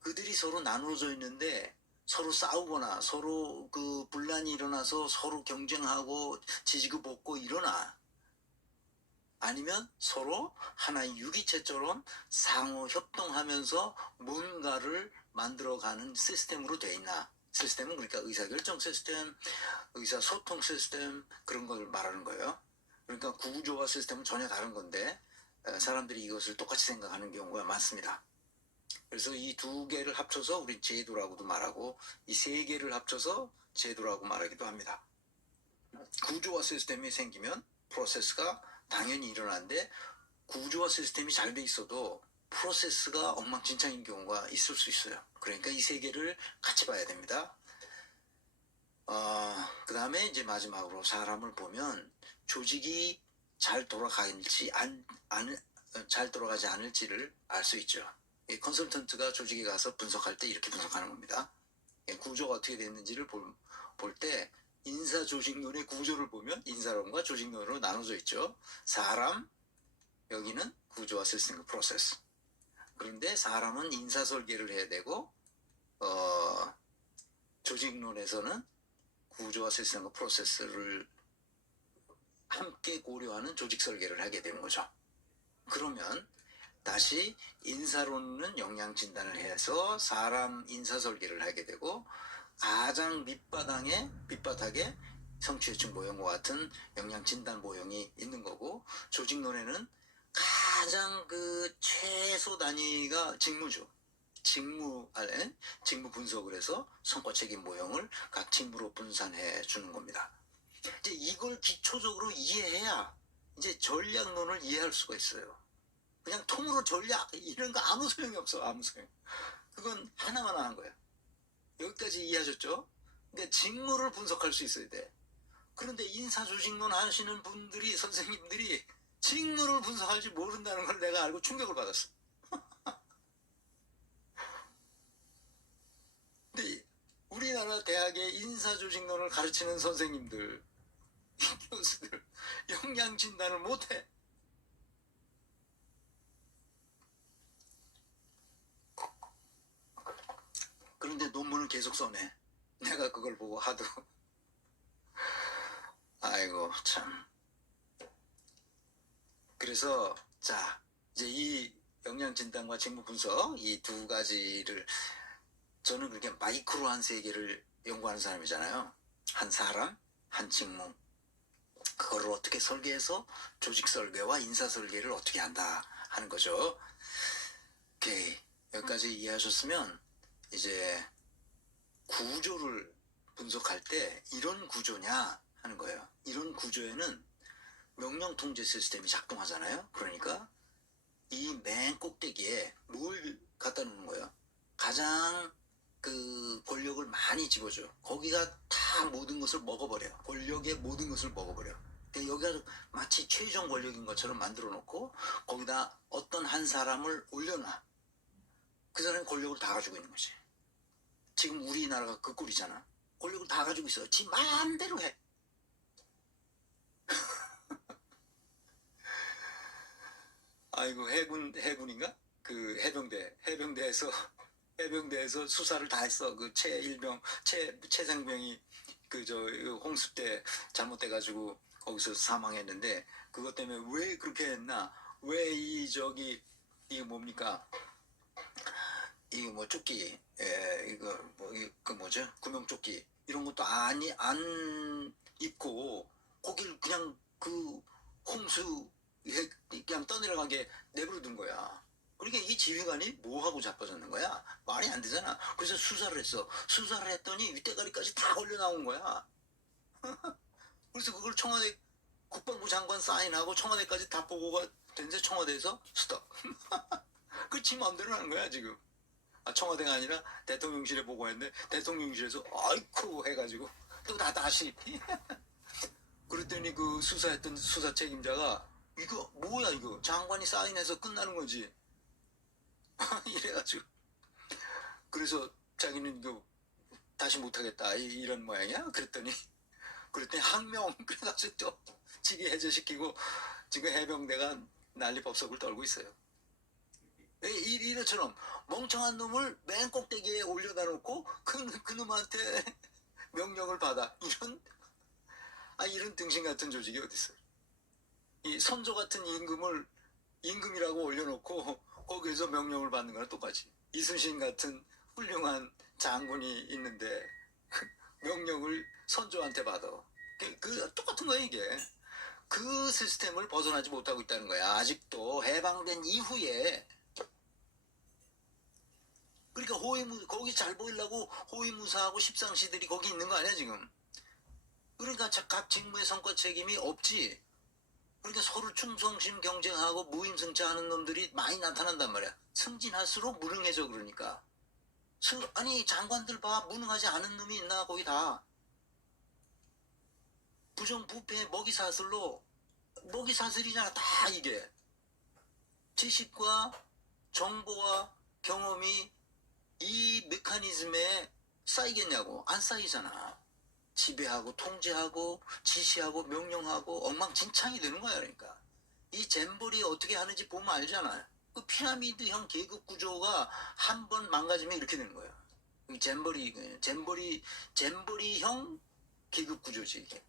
그들이 서로 나누어져 있는데 서로 싸우거나 서로 그 분란이 일어나서 서로 경쟁하고 지지고 볶고 일어나. 아니면 서로 하나의 유기체처럼 상호 협동하면서 뭔가를 만들어가는 시스템으로 돼 있나. 시스템은 그러니까 의사결정 시스템, 의사소통 시스템 그런 걸 말하는 거예요. 그러니까 구조와 시스템은 전혀 다른 건데 사람들이 이것을 똑같이 생각하는 경우가 많습니다. 그래서 이 두 개를 합쳐서 우리 제도라고도 말하고 이 세 개를 합쳐서 제도라고 말하기도 합니다. 구조와 시스템이 생기면 프로세스가 당연히 일어나는데 구조와 시스템이 잘 돼 있어도 프로세스가 엉망진창인 경우가 있을 수 있어요. 그러니까 이 세 개를 같이 봐야 됩니다. 그 다음에 이제 마지막으로 사람을 보면 조직이 잘 돌아가는지 잘 돌아가지 않을지를 알 수 있죠. 컨설턴트가 조직에 가서 분석할 때 이렇게 분석하는 겁니다. 구조가 어떻게 됐는지를 볼 때 인사조직론의 구조를 보면 인사론과 조직론으로 나눠져 있죠. 사람, 여기는 구조와 시스템 프로세스. 그런데 사람은 인사설계를 해야 되고 조직론에서는 구조와 시스템과 프로세스를 함께 고려하는 조직 설계를 하게 되는 거죠. 그러면 다시 인사론은 영양 진단을 해서 사람 인사 설계를 하게 되고 가장 밑바닥에 성취회충 모형과 같은 영양 진단 모형이 있는 거고, 조직론에는 가장 그 최소 단위가 직무죠. 직무 아래 직무 분석을 해서 성과 책임 모형을 각 직무로 분산해 주는 겁니다. 이제 이걸 기초적으로 이해해야 이제 전략론을 이해할 수가 있어요. 그냥 통으로 전략 이런 거 아무 소용이 없어. 아무 소용. 그건 하나만 하는 거야. 여기까지 이해하셨죠? 그러니까 직무를 분석할 수 있어야 돼. 그런데 인사조직론 하시는 분들이, 선생님들이 직무를 분석할지 모른다는 걸 내가 알고 충격을 받았어. 근데 우리나라 대학의 인사조직론을 가르치는 선생님들, 교수들 영양 진단을 못해. 그런데 논문을 계속 써내. 내가 그걸 보고 하도 아이고 참. 그래서 자, 이제 이 영양 진단과 직무 분석 이 두 가지를, 저는 그렇게 마이크로 한 세계를 연구하는 사람이잖아요. 한 사람, 한 직무, 그거를 어떻게 설계해서 조직 설계와 인사 설계를 어떻게 한다 하는 거죠. 오케이, 여기까지 이해하셨으면 이제 구조를 분석할 때 이런 구조냐 하는 거예요. 이런 구조에는 명령 통제 시스템이 작동하잖아요. 그러니까 이 맨 꼭대기에 뭘 갖다 놓는 거예요? 가장 그 권력을 많이 집어줘. 거기가 다 모든 것을 먹어버려요. 권력의 모든 것을 먹어버려. 여기가 마치 최종 권력인 것처럼 만들어 놓고 거기다 어떤 한 사람을 올려놔. 그 사람이 권력을 다 가지고 있는 거지. 지금 우리나라가 그 꼴이잖아. 권력을 다 가지고 있어. 지 마음대로 해. 아이고, 해군인가? 그 해병대에서 수사를 다 했어. 그 최상병이 그 홍수 때 잘못돼가지고 거기서 사망했는데, 그것 때문에 왜 그렇게 했나? 왜 이게 뭡니까? 이거 뭐 조끼, 이거 그 뭐죠? 구명조끼 이런 것도 안 입고 거길 그냥 그 홍수 그냥 떠내려가게 내버려둔 거야. 그러니까 이 지휘관이 뭐하고 자빠졌는 거야? 말이 안 되잖아. 그래서 수사를 했어. 수사를 했더니 윗대가리까지 다 걸려 나온 거야. 그래서 그걸 청와대 국방부 장관 사인하고 청와대까지 다 보고가 된데, 청와대에서 스톱. 그 지 마음대로 하는 거야 지금. 청와대가 아니라 대통령실에 보고했는데 대통령실에서 아이쿠 해가지고 또 다시 그랬더니 그 수사했던 수사 책임자가 이거 뭐야, 이거 장관이 사인해서 끝나는 거지. 이래가지고 그래서 자기는 이거 다시 못하겠다 이런 모양이야. 그랬더니 항명 그래가지고 또 직위 해제시키고 지금 해병대가 난리법석을 떨고 있어요. 이래처럼 멍청한 놈을 맨 꼭대기에 올려다 놓고 그 놈한테 명령을 받아. 이런 등신 같은 조직이 어딨어. 이 선조 같은 임금이라고 올려놓고 거기에서 명령을 받는 거랑 똑같이. 이순신 같은 훌륭한 장군이 있는데 명령을 선조한테 받아. 똑같은 거야 이게. 그 시스템을 벗어나지 못하고 있다는 거야. 아직도 해방된 이후에. 그러니까 거기 잘 보이려고 호위무사하고 십상시들이 거기 있는 거 아니야 지금. 그러니까 각 직무의 성과 책임이 없지. 그러니까 서로 충성심 경쟁하고 무임승차하는 놈들이 많이 나타난단 말이야. 승진할수록 무능해져. 그러니까 아니 장관들 봐, 무능하지 않은 놈이 있나 거기 다. 부정부패 먹이사슬이잖아 다 이게. 지식과 정보와 경험이 이 메커니즘에 쌓이겠냐고. 안 쌓이잖아. 지배하고 통제하고 지시하고 명령하고 엉망진창이 되는 거야. 그러니까 이 잼버리 어떻게 하는지 보면 알잖아요. 그 피라미드형 계급 구조가 한 번 망가지면 이렇게 되는 거야. 잼버리형 계급 구조지 이게.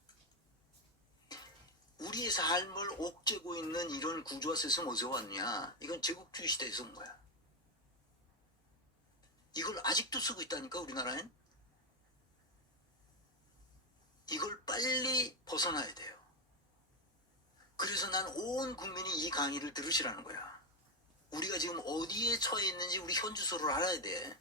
우리의 삶을 옥죄고 있는 이런 구조와 세상 어디서 왔냐? 이건 제국주의 시대에서 온 거야. 이걸 아직도 쓰고 있다니까 우리나라엔. 이걸 빨리 벗어나야 돼요. 그래서 난 온 국민이 이 강의를 들으시라는 거야. 우리가 지금 어디에 처해 있는지 우리 현주소를 알아야 돼.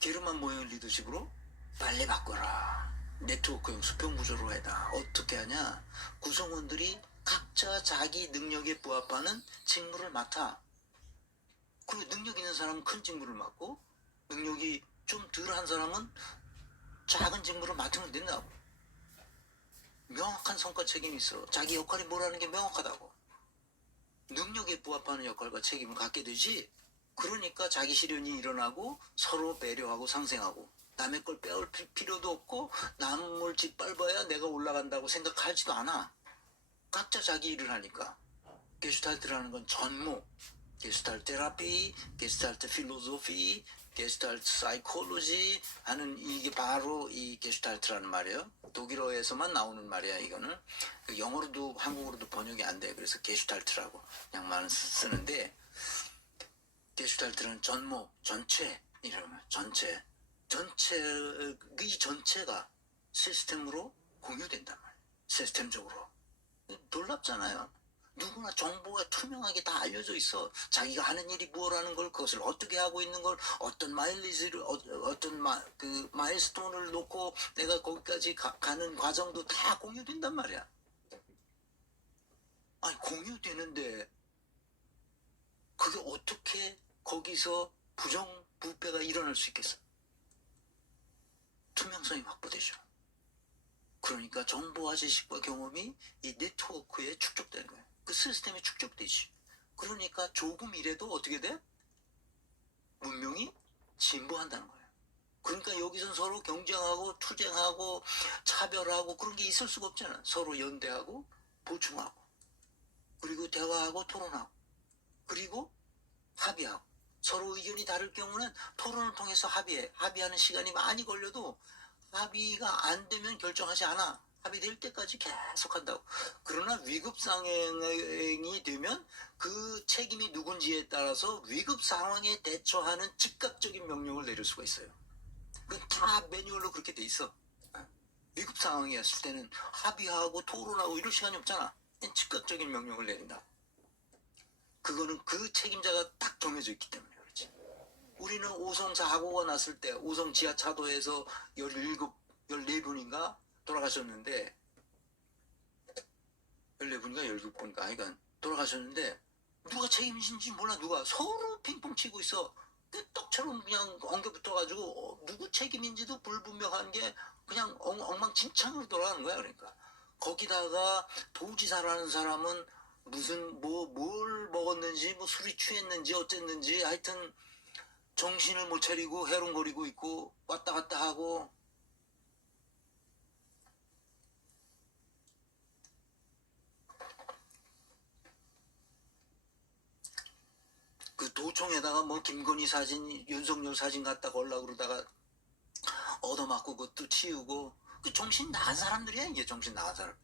게르만 모형 리더십으로 빨리 바꿔라. 네트워크형 수평 구조로 해라. 어떻게 하냐? 구성원들이 각자 자기 능력에 부합하는 직무를 맡아. 그리고 능력 있는 사람은 큰 직무를 맡고 능력이 좀 덜한 사람은 작은 직무를 맡으면 된다고. 명확한 성과 책임이 있어. 자기 역할이 뭐라는 게 명확하다고. 능력에 부합하는 역할과 책임을 갖게 되지. 그러니까 자기 실현이 일어나고 서로 배려하고 상생하고 남의 걸 빼올 필요도 없고 남을 짓밟아야 내가 올라간다고 생각하지도 않아. 각자 자기 일을 하니까. 게슈탈트라는 건 전무, 게슈탈트 테라피, 게슈탈트 필로소피, 게슈탈트 사이콜로지 하는 이게 바로 이 게슈탈트라는 말이에요. 독일어에서만 나오는 말이야. 이거는 영어로도 한국어로도 번역이 안 돼. 그래서 게슈탈트라고 그냥만 쓰는데, 게슈탈트는 전무, 전체 이러면 전체 이 전체가 시스템으로 공유된단 말이에요. 시스템적으로. 놀랍잖아요. 누구나 정보가 투명하게 다 알려져 있어. 자기가 하는 일이 뭐라는 걸, 그것을 어떻게 하고 있는 걸, 어떤 마일리지를, 어떤 마일스톤을 놓고 내가 거기까지 가는 과정도 다 공유된단 말이야. 아니, 공유되는데 그게 어떻게 거기서 부패가 일어날 수 있겠어? 투명성이 확보되죠. 그러니까 정보와 지식과 경험이 이 네트워크에 축적되는 거예요. 그 시스템에 축적되지. 그러니까 조금이라도 어떻게 돼? 문명이 진보한다는 거예요. 그러니까 여기선 서로 경쟁하고 투쟁하고 차별하고 그런 게 있을 수가 없잖아. 서로 연대하고 보충하고 그리고 대화하고 토론하고 그리고 합의하고. 서로 의견이 다를 경우는 토론을 통해서 합의하는 시간이 많이 걸려도 합의가 안 되면 결정하지 않아. 합의될 때까지 계속 한다고. 그러나 위급 상황이 되면 그 책임이 누군지에 따라서 위급 상황에 대처하는 즉각적인 명령을 내릴 수가 있어요. 그건 다 매뉴얼로 그렇게 돼 있어. 위급 상황이었을 때는 합의하고 토론하고 이럴 시간이 없잖아. 즉각적인 명령을 내린다. 그거는 그 책임자가 딱 정해져 있기 때문에 그렇지. 우리는 오송 사고가 났을 때 오송 지하차도에서 14분인가 돌아가셨는데 14분인가 17분인가 하여간 돌아가셨는데 누가 책임진지 몰라. 누가 서로 핑퐁 치고 있어. 떡처럼 그냥 엉겨붙어가지고 누구 책임인지도 불분명한 게 그냥 엉망진창으로 돌아가는 거야. 그러니까 거기다가 도지사라는 사람은 무슨 뭘 먹었는지 뭐 술이 취했는지 어쨌는지 하여튼 정신을 못 차리고 해롱거리고 있고 왔다 갔다 하고. 그 도청에다가 뭐 김건희 사진, 윤석열 사진 갖다 걸라고 그러다가 얻어맞고 그것도 치우고. 그 정신 나간 사람들이야. 이게 정신 나간 사람.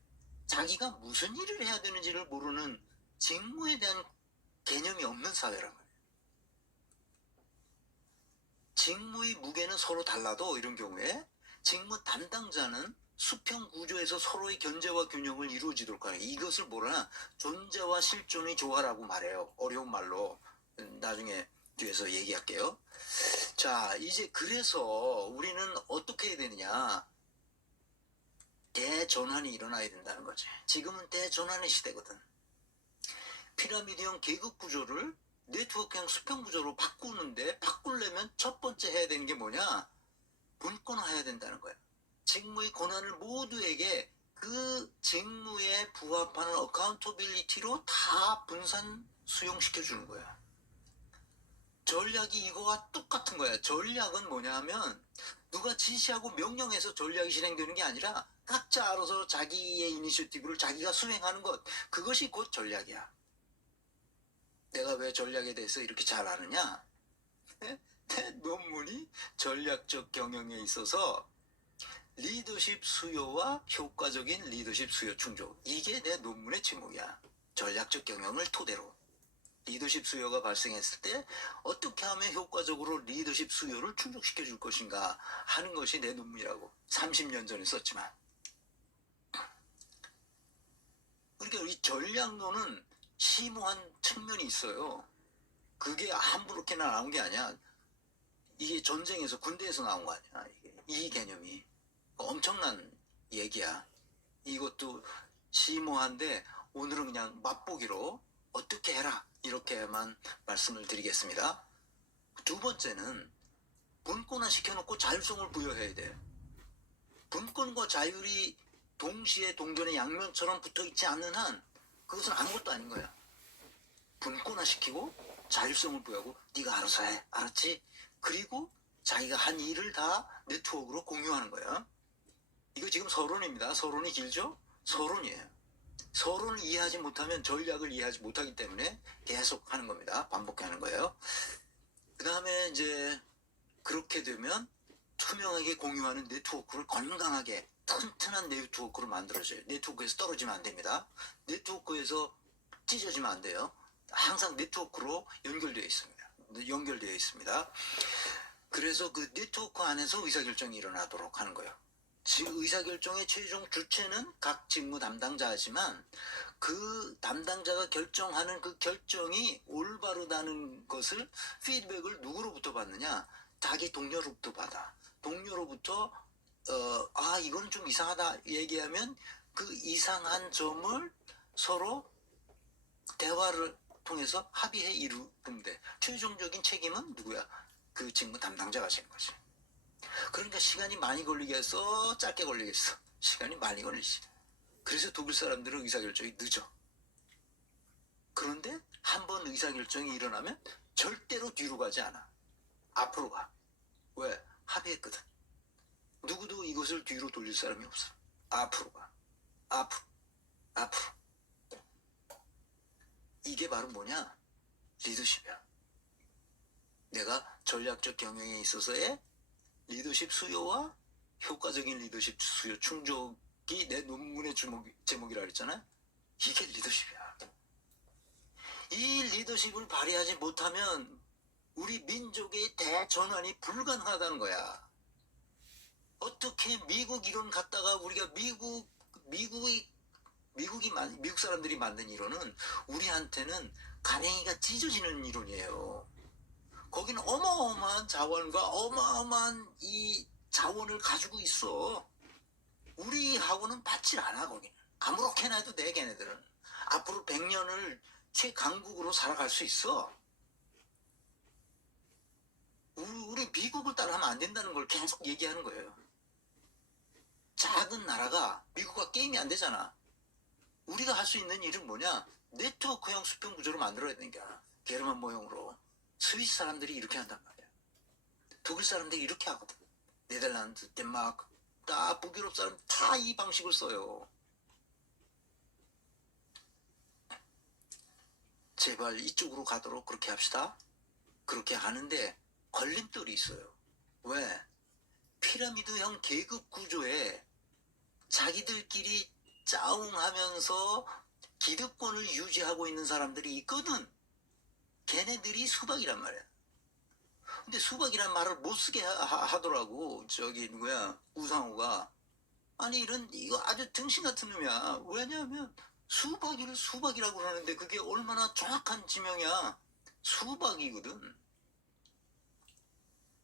자기가 무슨 일을 해야 되는지를 모르는, 직무에 대한 개념이 없는 사회란 말이에요. 직무의 무게는 서로 달라도 이런 경우에 직무 담당자는 수평 구조에서 서로의 견제와 균형을 이루어지도록 하는, 이것을 뭐라 존재와 실존의 조화라고 말해요. 어려운 말로. 나중에 뒤에서 얘기할게요. 자, 이제 그래서 우리는 어떻게 해야 되느냐. 대전환이 일어나야 된다는 거지. 지금은 대전환의 시대거든. 피라미드형 계급 구조를 네트워크형 수평 구조로 바꾸려면 첫 번째 해야 되는 게 뭐냐? 분권화해야 된다는 거야. 직무의 권한을 모두에게 그 직무에 부합하는 어카운터빌리티로 다 분산 수용시켜주는 거야. 전략이 이거와 똑같은 거야. 전략은 뭐냐 하면 누가 지시하고 명령해서 전략이 실행되는 게 아니라 각자 알아서 자기의 이니셔티브를 자기가 수행하는 것, 그것이 곧 전략이야. 내가 왜 전략에 대해서 이렇게 잘 아느냐? 내 논문이 전략적 경영에 있어서 리더십 수요와 효과적인 리더십 수요 충족, 이게 내 논문의 제목이야. 전략적 경영을 토대로. 리더십 수요가 발생했을 때 어떻게 하면 효과적으로 리더십 수요를 충족시켜 줄 것인가 하는 것이 내 논문이라고 30년 전에 썼지만, 그러니까 이 전략론은 심오한 측면이 있어요. 그게 함부로게나 나온 게 아니야. 이게 전쟁에서 군대에서 나온 거 아니야. 이 개념이 엄청난 얘기야. 이것도 심오한데 오늘은 그냥 맛보기로 어떻게 해라 이렇게만 말씀을 드리겠습니다. 두 번째는 분권화 시켜놓고 자율성을 부여해야 돼. 분권과 자율이 동시에 동전의 양면처럼 붙어있지 않는 한 그것은 아무것도 아닌 거야. 분권화 시키고 자율성을 부여하고 네가 알아서 해. 알았지? 그리고 자기가 한 일을 다 네트워크로 공유하는 거야. 이거 지금 서론입니다. 서론이 길죠? 서론이에요. 서론을 이해하지 못하면 전략을 이해하지 못하기 때문에 계속 하는 겁니다. 반복하는 거예요. 그 다음에 이제 그렇게 되면 투명하게 공유하는 네트워크를 건강하게 튼튼한 네트워크로 만들어져요. 네트워크에서 떨어지면 안 됩니다. 네트워크에서 찢어지면 안 돼요. 항상 네트워크로 연결되어 있습니다. 연결되어 있습니다. 그래서 그 네트워크 안에서 의사결정이 일어나도록 하는 거예요. 의사결정의 최종 주체는 각 직무 담당자지만 그 담당자가 결정하는 그 결정이 올바르다는 것을 피드백을 누구로부터 받느냐? 자기 동료로부터 받아. 동료로부터 이건 좀 이상하다 얘기하면 그 이상한 점을 서로 대화를 통해서 합의해 이루면 돼. 최종적인 책임은 누구야? 그 직무 담당자가 지는 거지. 그러니까 시간이 많이 걸리겠어? 짧게 걸리겠어? 시간이 많이 걸리지. 그래서 독일 사람들은 의사결정이 늦어. 그런데 한번 의사결정이 일어나면 절대로 뒤로 가지 않아. 앞으로 가. 왜? 합의했거든. 누구도 이것을 뒤로 돌릴 사람이 없어. 앞으로 가. 앞으로. 앞으로. 이게 바로 뭐냐? 리더십이야. 내가 전략적 경영에 있어서의 리더십 수요와 효과적인 리더십 수요 충족이 내 논문의 제목이라 그랬잖아요. 이게 리더십이야. 이 리더십을 발휘하지 못하면 우리 민족의 대전환이 불가능하다는 거야. 어떻게 미국 이론 갖다가 우리가 미국 사람들이 만든 이론은 우리한테는 가랭이가 찢어지는 이론이에요. 거기는 어마어마한 자원과 어마어마한 이 자원을 가지고 있어. 우리하고는 받질 않아. 거기는 아무렇게나 해도 돼. 걔네들은 앞으로 100년을 최강국으로 살아갈 수 있어. 우리 미국을 따라하면 안 된다는 걸 계속 얘기하는 거예요. 작은 나라가 미국과 게임이 안 되잖아. 우리가 할 수 있는 일은 뭐냐? 네트워크형 수평 구조를 만들어야 되는 거야. 게르만 모형으로. 스위스 사람들이 이렇게 한단 말이야. 독일 사람들이 이렇게 하거든. 네덜란드, 덴마크, 다 북유럽 사람 다 이 방식을 써요. 제발 이쪽으로 가도록 그렇게 합시다. 그렇게 하는데 걸림돌이 있어요. 왜? 피라미드형 계급 구조에 자기들끼리 짜웅하면서 기득권을 유지하고 있는 사람들이 있거든. 걔네들이 수박이란 말이야. 근데 수박이란 말을 못 쓰게 하더라고. 저기 누구야? 우상호가. 아니 이거 아주 등신 같은 놈이야. 왜냐하면 수박이를 수박이라고 그러는데 그게 얼마나 정확한 지명이야. 수박이거든.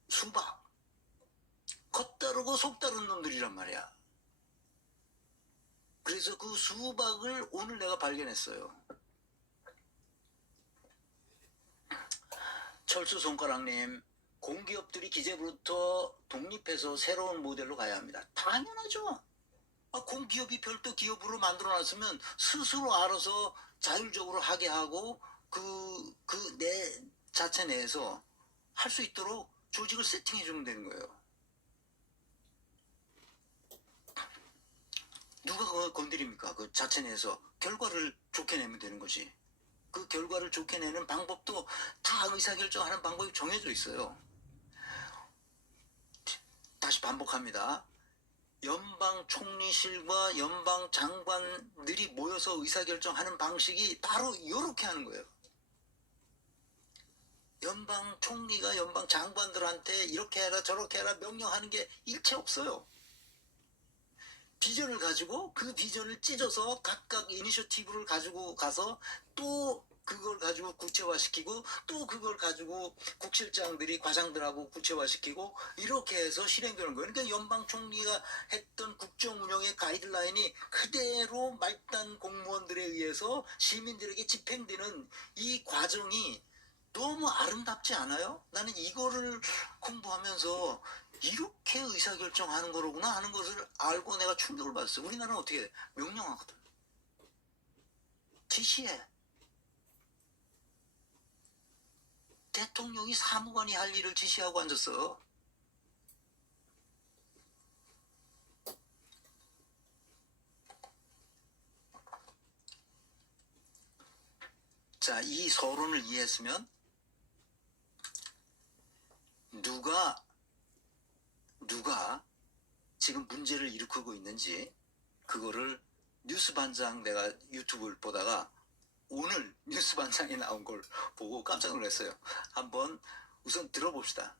수박. 겉다르고 속다른 놈들이란 말이야. 그래서 그 수박을 오늘 내가 발견했어요. 철수 손가락님, 공기업들이 기재부터 독립해서 새로운 모델로 가야 합니다. 당연하죠. 공기업이 별도 기업으로 만들어놨으면 스스로 알아서 자율적으로 하게 하고 내 자체 내에서 할 수 있도록 조직을 세팅해주면 되는 거예요. 누가 그걸 건드립니까? 그 자체 내에서 결과를 좋게 내면 되는 거지. 그 결과를 좋게 내는 방법도 다 의사결정하는 방법이 정해져 있어요. 다시 반복합니다. 연방 총리실과 연방 장관들이 모여서 의사결정하는 방식이 바로 이렇게 하는 거예요. 연방 총리가 연방 장관들한테 이렇게 해라 저렇게 해라 명령하는 게 일체 없어요. 비전을 가지고 그 비전을 찢어서 각각 이니셔티브를 가지고 가서 또 그걸 가지고 구체화시키고 또 그걸 가지고 국실장들이 과장들하고 구체화시키고 이렇게 해서 실행되는 거예요. 그러니까 연방 총리가 했던 국정 운영의 가이드라인이 그대로 말단 공무원들에 의해서 시민들에게 집행되는 이 과정이 너무 아름답지 않아요? 나는 이거를 공부하면서 이렇게 의사결정하는 거로구나 하는 것을 알고 내가 충격을 받았어요. 우리나라는 어떻게 해? 명령하거든. 지시해. 대통령이 사무관이 할 일을 지시하고 앉았어. 자, 이 서론을 이해했으면 누가 지금 문제를 일으키고 있는지 그거를 뉴스 반장 내가 유튜브를 보다가 오늘 뉴스 반장에 나온 걸 보고 깜짝 놀랐어요. 한번 우선 들어봅시다.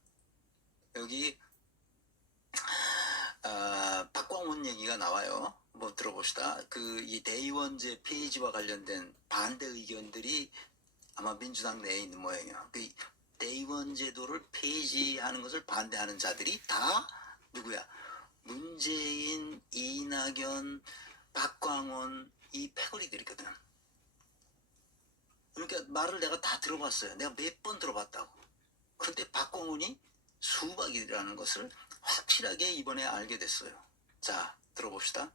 여기 박광원 얘기가 나와요. 한번 들어봅시다. 그 이 대의원제 폐지와 관련된 반대 의견들이 아마 민주당 내에 있는 모양이에요. 그 대의원 제도를 폐지하는 것을 반대하는 자들이 다 누구야? 문재인, 이낙연, 박광원 이 패거리들이거든. 그러니까 말을 내가 다 들어봤어요. 내가 몇 번 들어봤다고. 그런데 박광원이 수박이라는 것을 확실하게 이번에 알게 됐어요. 자, 들어봅시다.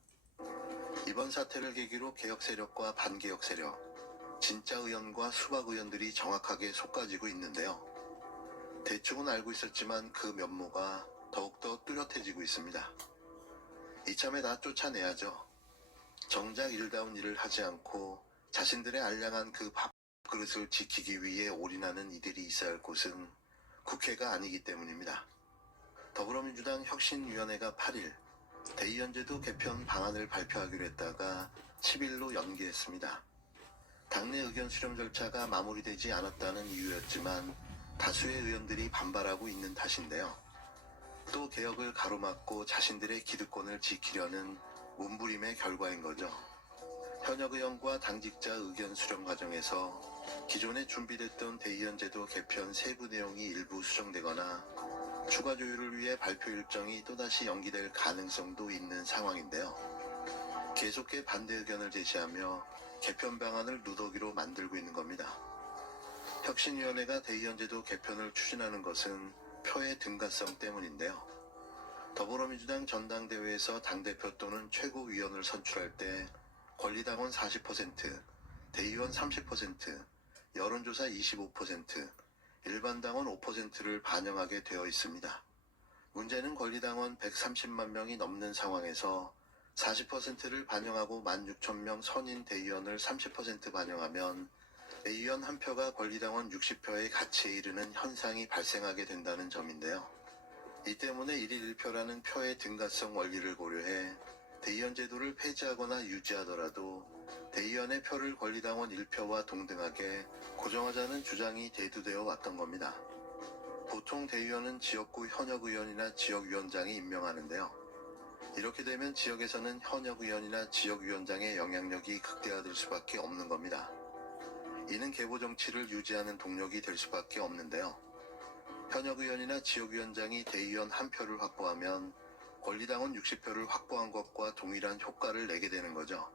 이번 사태를 계기로 개혁 세력과 반개혁 세력, 진짜 의원과 수박 의원들이 정확하게 솎아지고 있는데요. 대충은 알고 있었지만 그 면모가 더욱더 뚜렷해지고 있습니다. 이참에 다 쫓아내야죠. 정작 일다운 일을 하지 않고 자신들의 알량한 그 밥그릇을 지키기 위해 올인하는 이들이 있어야 할 곳은 국회가 아니기 때문입니다. 더불어민주당 혁신위원회가 8일 대의원제도 개편 방안을 발표하기로 했다가 10일로 연기했습니다. 당내 의견 수렴 절차가 마무리되지 않았다는 이유였지만 다수의 의원들이 반발하고 있는 탓인데요. 또 개혁을 가로막고 자신들의 기득권을 지키려는 몸부림의 결과인 거죠. 현역 의원과 당직자 의견 수렴 과정에서 기존에 준비됐던 대의원제도 개편 세부 내용이 일부 수정되거나 추가 조율을 위해 발표 일정이 또다시 연기될 가능성도 있는 상황인데요. 계속해 반대 의견을 제시하며 개편 방안을 누더기로 만들고 있는 겁니다. 혁신위원회가 대의원제도 개편을 추진하는 것은 표의 등가성 때문인데요. 더불어민주당 전당대회에서 당대표 또는 최고위원을 선출할 때 권리당원 40%, 대의원 30%, 여론조사 25%, 일반당원 5%를 반영하게 되어 있습니다. 문제는 권리당원 130만 명이 넘는 상황에서 40%를 반영하고 16,000명 선인 대의원을 30% 반영하면 대의원 한 표가 권리당원 60표의 가치에 이르는 현상이 발생하게 된다는 점인데요. 이 때문에 1일 1표라는 표의 등가성 원리를 고려해 대의원 제도를 폐지하거나 유지하더라도 대의원의 표를 권리당원 1표와 동등하게 고정하자는 주장이 대두되어 왔던 겁니다. 보통 대의원은 지역구 현역 의원이나 지역위원장이 임명하는데요. 이렇게 되면 지역에서는 현역 의원이나 지역위원장의 영향력이 극대화될 수밖에 없는 겁니다. 이는 계보 정치를 유지하는 동력이 될 수밖에 없는데요. 현역 의원이나 지역위원장이 대의원 한 표를 확보하면 권리당원 60표를 확보한 것과 동일한 효과를 내게 되는 거죠.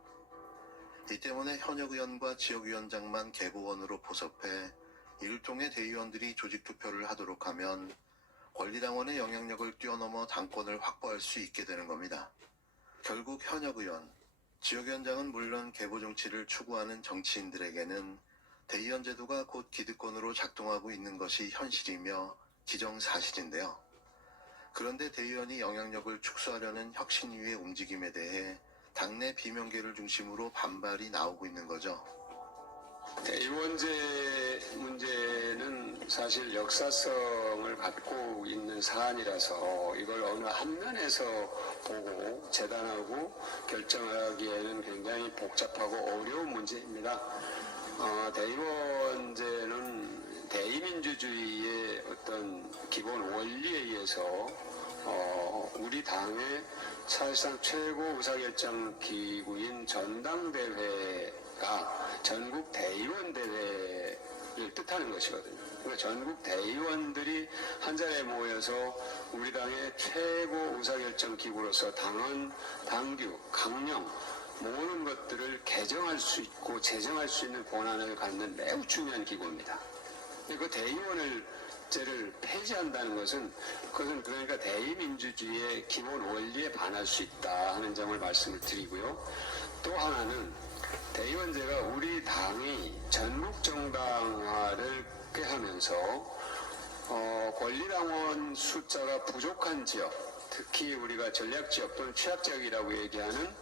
이 때문에 현역 의원과 지역위원장만 계보원으로 포섭해 이를 통해 대의원들이 조직투표를 하도록 하면 권리당원의 영향력을 뛰어넘어 당권을 확보할 수 있게 되는 겁니다. 결국 현역 의원, 지역위원장은 물론 계보 정치를 추구하는 정치인들에게는 대의원 제도가 곧 기득권으로 작동하고 있는 것이 현실이며 기정사실인데요. 그런데 대의원이 영향력을 축소하려는 혁신위의 움직임에 대해 당내 비명계를 중심으로 반발이 나오고 있는 거죠. 대의원제 문제는 사실 역사성을 갖고 있는 사안이라서 이걸 어느 한 면에서 보고 재단하고 결정하기에는 굉장히 복잡하고 어려운 문제입니다. 대의원제는 대의민주주의의 어떤 기본 원리에 의해서 우리 당의 사실상 최고 의사결정 기구인 전당대회가 전국 대의원 대회를 뜻하는 것이거든요. 그러니까 전국 대의원들이 한 자리에 모여서 우리 당의 최고 의사결정 기구로서 당원, 당규, 강령 모든 것들을 개정할 수 있고 제정할 수 있는 권한을 갖는 매우 중요한 기구입니다. 그 대의원제를 폐지한다는 것은 그것은 그러니까 대의민주주의의 기본 원리에 반할 수 있다 하는 점을 말씀을 드리고요. 또 하나는 대의원제가 우리 당이 전국 정당화를 꾀하면서 권리당원 숫자가 부족한 지역, 특히 우리가 전략지역 또는 취약지역이라고 얘기하는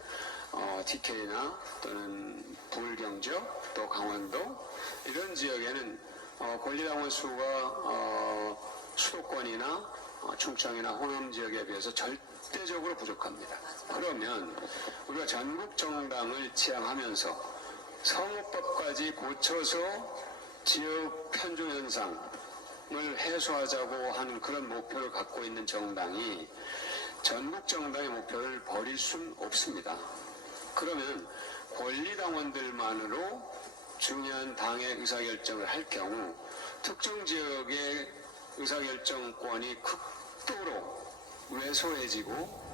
TK나 또는 불경지역, 또 강원도 이런 지역에는 권리당원 수가 수도권이나 충청이나 호남 지역에 비해서 절대적으로 부족합니다. 그러면 우리가 전국 정당을 지향하면서 선거법까지 고쳐서 지역 편중 현상을 해소하자고 하는 그런 목표를 갖고 있는 정당이 전국 정당의 목표를 버릴 수는 없습니다. 그러면 권리당원들만으로 중요한 당의 의사결정을 할 경우 특정 지역의 의사결정권이 극도로 왜소해지고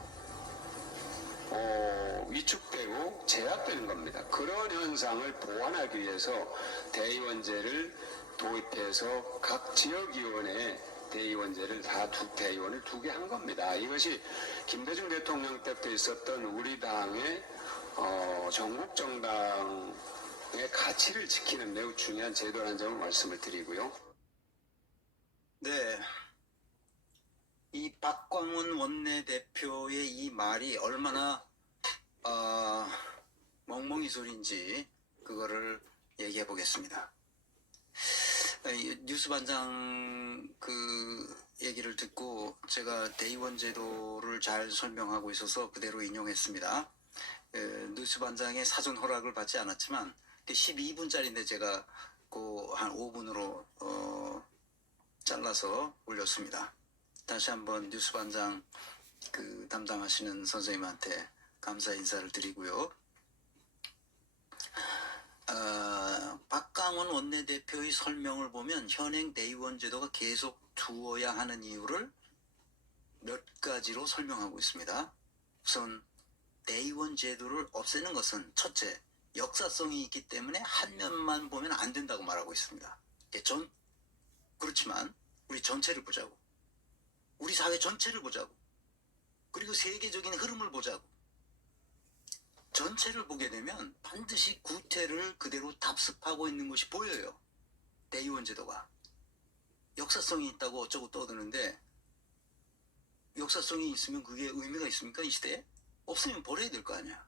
위축되고 제약되는 겁니다. 그런 현상을 보완하기 위해서 대의원제를 도입해서 각 지역위원회에 대의원제를 대의원을 2개 한 겁니다. 이것이 김대중 대통령 때부터 있었던 우리 당의 전국 정당의 가치를 지키는 매우 중요한 제도라는 점을 말씀을 드리고요. 네. 이 박광훈 원내대표의 이 말이 얼마나 멍멍이 소리인지 그거를 얘기해 보겠습니다. 뉴스 반장 그 얘기를 듣고 제가 대의원 제도를 잘 설명하고 있어서 그대로 인용했습니다. 뉴스 반장의 사전 허락을 받지 않았지만 12분짜리인데 제가 그 한 5분으로 잘라서 올렸습니다. 다시 한번 뉴스 반장 그 담당하시는 선생님한테 감사 인사를 드리고요. 박광훈 원내대표의 설명을 보면 현행 대의원 제도가 계속 두어야 하는 이유를 몇 가지로 설명하고 있습니다. 우선 대의원 제도를 없애는 것은 첫째, 역사성이 있기 때문에 한 면만 보면 안 된다고 말하고 있습니다. 그렇지만 우리 전체를 보자고. 우리 사회 전체를 보자고. 그리고 세계적인 흐름을 보자고. 전체를 보게 되면 반드시 구태를 그대로 답습하고 있는 것이 보여요. 대의원 제도가. 역사성이 있다고 어쩌고 떠드는데 역사성이 있으면 그게 의미가 있습니까? 이 시대에? 없으면 버려야 될 거 아니야.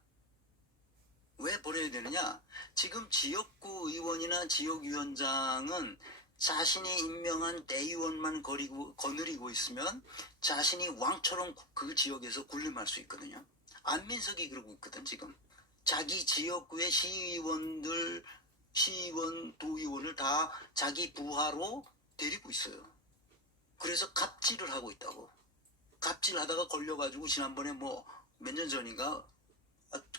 왜 버려야 되느냐? 지금 지역구 의원이나 지역위원장은 자신이 임명한 대의원만 거느리고 있으면 자신이 왕처럼 그 지역에서 군림할 수 있거든요. 안민석이 그러고 있거든 지금. 자기 지역구의 시의원, 도의원을 다 자기 부하로 데리고 있어요. 그래서 갑질을 하고 있다고. 갑질하다가 걸려가지고 지난번에 뭐 몇 년 전인가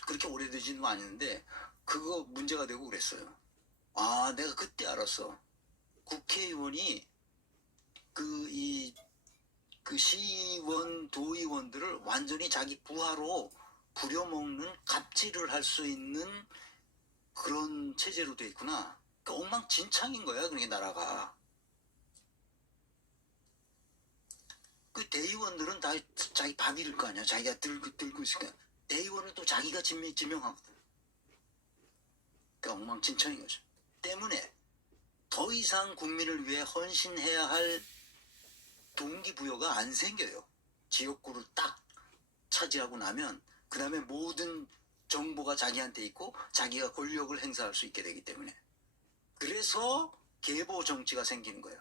그렇게 오래되지는 않았는데 그거 문제가 되고 그랬어요. 아, 내가 그때 알았어. 국회의원이 그 시의원, 도의원들을 완전히 자기 부하로 부려먹는 갑질을 할 수 있는 그런 체제로 돼 있구나. 그러니까 엉망진창인 거야, 그게 나라가. 그 대의원들은 다 자기 밥 잃을 거 아니야. 자기가 들고 있으니까. 대의원은 또 자기가 지명하거든. 그러니까 엉망진창인 거죠. 때문에 더 이상 국민을 위해 헌신해야 할 동기부여가 안 생겨요. 지역구를 딱 차지하고 나면 그 다음에 모든 정보가 자기한테 있고 자기가 권력을 행사할 수 있게 되기 때문에. 그래서 계보 정치가 생기는 거예요.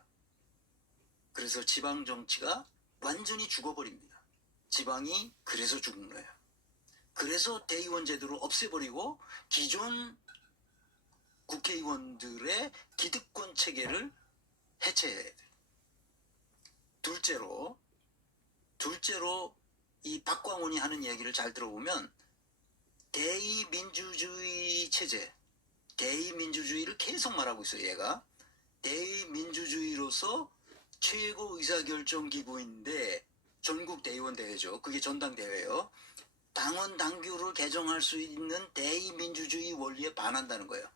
그래서 지방 정치가 완전히 죽어버립니다. 지방이 그래서 죽은 거예요. 그래서 대의원 제도를 없애버리고 기존 국회의원들의 기득권 체계를 해체해야 돼. 둘째로 이 박광훈이 하는 얘기를 잘 들어보면 대의민주주의 체제, 대의민주주의를 계속 말하고 있어요. 얘가 대의민주주의로서 최고 의사결정기구인데 전국 대의원 대회죠. 그게 전당대회예요. 당원 당규를 개정할 수 있는 대의민주주의 원리에 반한다는 거예요.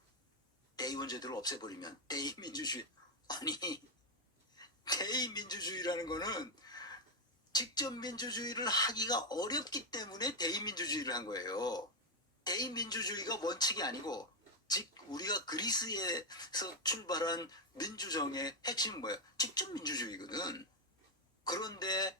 대의원 제도를 없애버리면 대의민주주의. 아니, 대의민주주의라는 거는 직접 민주주의를 하기가 어렵기 때문에 대의민주주의를 한 거예요. 대의민주주의가 원칙이 아니고 즉 우리가 그리스에서 출발한 민주정의 핵심은 뭐예요? 직접 민주주의거든. 그런데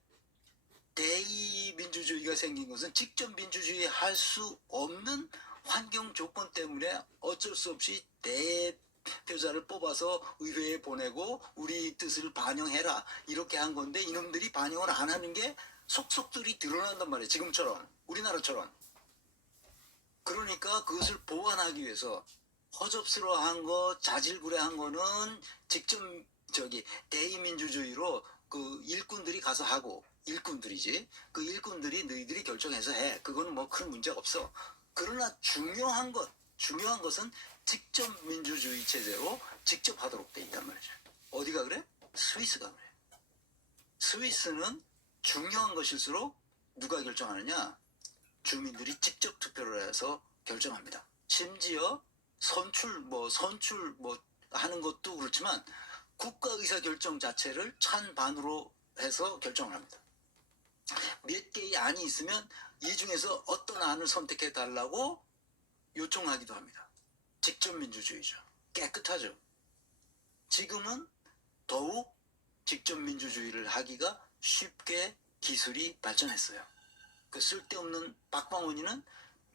대의민주주의가 생긴 것은 직접 민주주의 할 수 없는 환경 조건 때문에 어쩔 수 없이 대표자를 뽑아서 의회에 보내고 우리 뜻을 반영해라 이렇게 한 건데 이놈들이 반영을 안 하는 게 속속들이 드러난단 말이에요. 지금처럼 우리나라처럼. 그러니까 그것을 보완하기 위해서 허접스러워한 거, 자질구레한 거는 직접 대의민주주의로 그 일꾼들이 가서 하고 일꾼들이지. 그 일꾼들이 너희들이 결정해서 해. 그거는 뭐 큰 문제가 없어. 그러나 중요한 것은 직접 민주주의 체제로 직접 하도록 돼 있단 말이죠. 어디가 그래? 스위스가 그래. 스위스는 중요한 것일수록 누가 결정하느냐? 주민들이 직접 투표를 해서 결정합니다. 심지어 선출 하는 것도 그렇지만 국가 의사 결정 자체를 찬반으로 해서 결정을 합니다. 몇 개의 안이 있으면 이 중에서 어떤 안을 선택해 달라고 요청하기도 합니다. 직접 민주주의죠. 깨끗하죠. 지금은 더욱 직접 민주주의를 하기가 쉽게 기술이 발전했어요. 그 쓸데없는 박광훈이는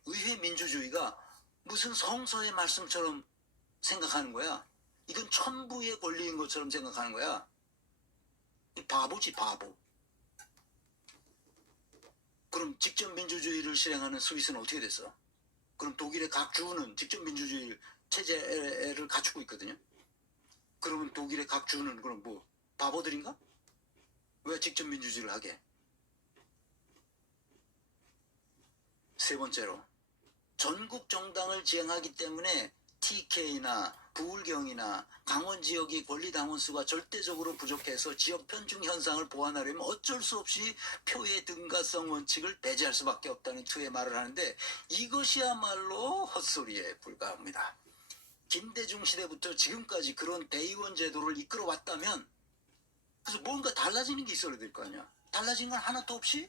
의회 민주주의가 무슨 성서의 말씀처럼 생각하는 거야. 이건 천부의 권리인 것처럼 생각하는 거야. 이 바보지, 바보. 그럼 직접 민주주의를 실행하는 스위스는 어떻게 됐어? 그럼 독일의 각 주는 직접 민주주의 체제를 갖추고 있거든요. 그러면 독일의 각 주는 그럼 뭐 바보들인가? 왜 직접 민주주의를 하게? 세 번째로 전국 정당을 지향하기 때문에 TK나 부울경이나 강원 지역의 권리당원 수가 절대적으로 부족해서 지역 편중 현상을 보완하려면 어쩔 수 없이 표의 등가성 원칙을 배제할 수밖에 없다는 투의 말을 하는데 이것이야말로 헛소리에 불과합니다. 김대중 시대부터 지금까지 그런 대의원 제도를 이끌어왔다면 그래서 뭔가 달라지는 게 있어야 될 거 아니야. 달라진 건 하나도 없이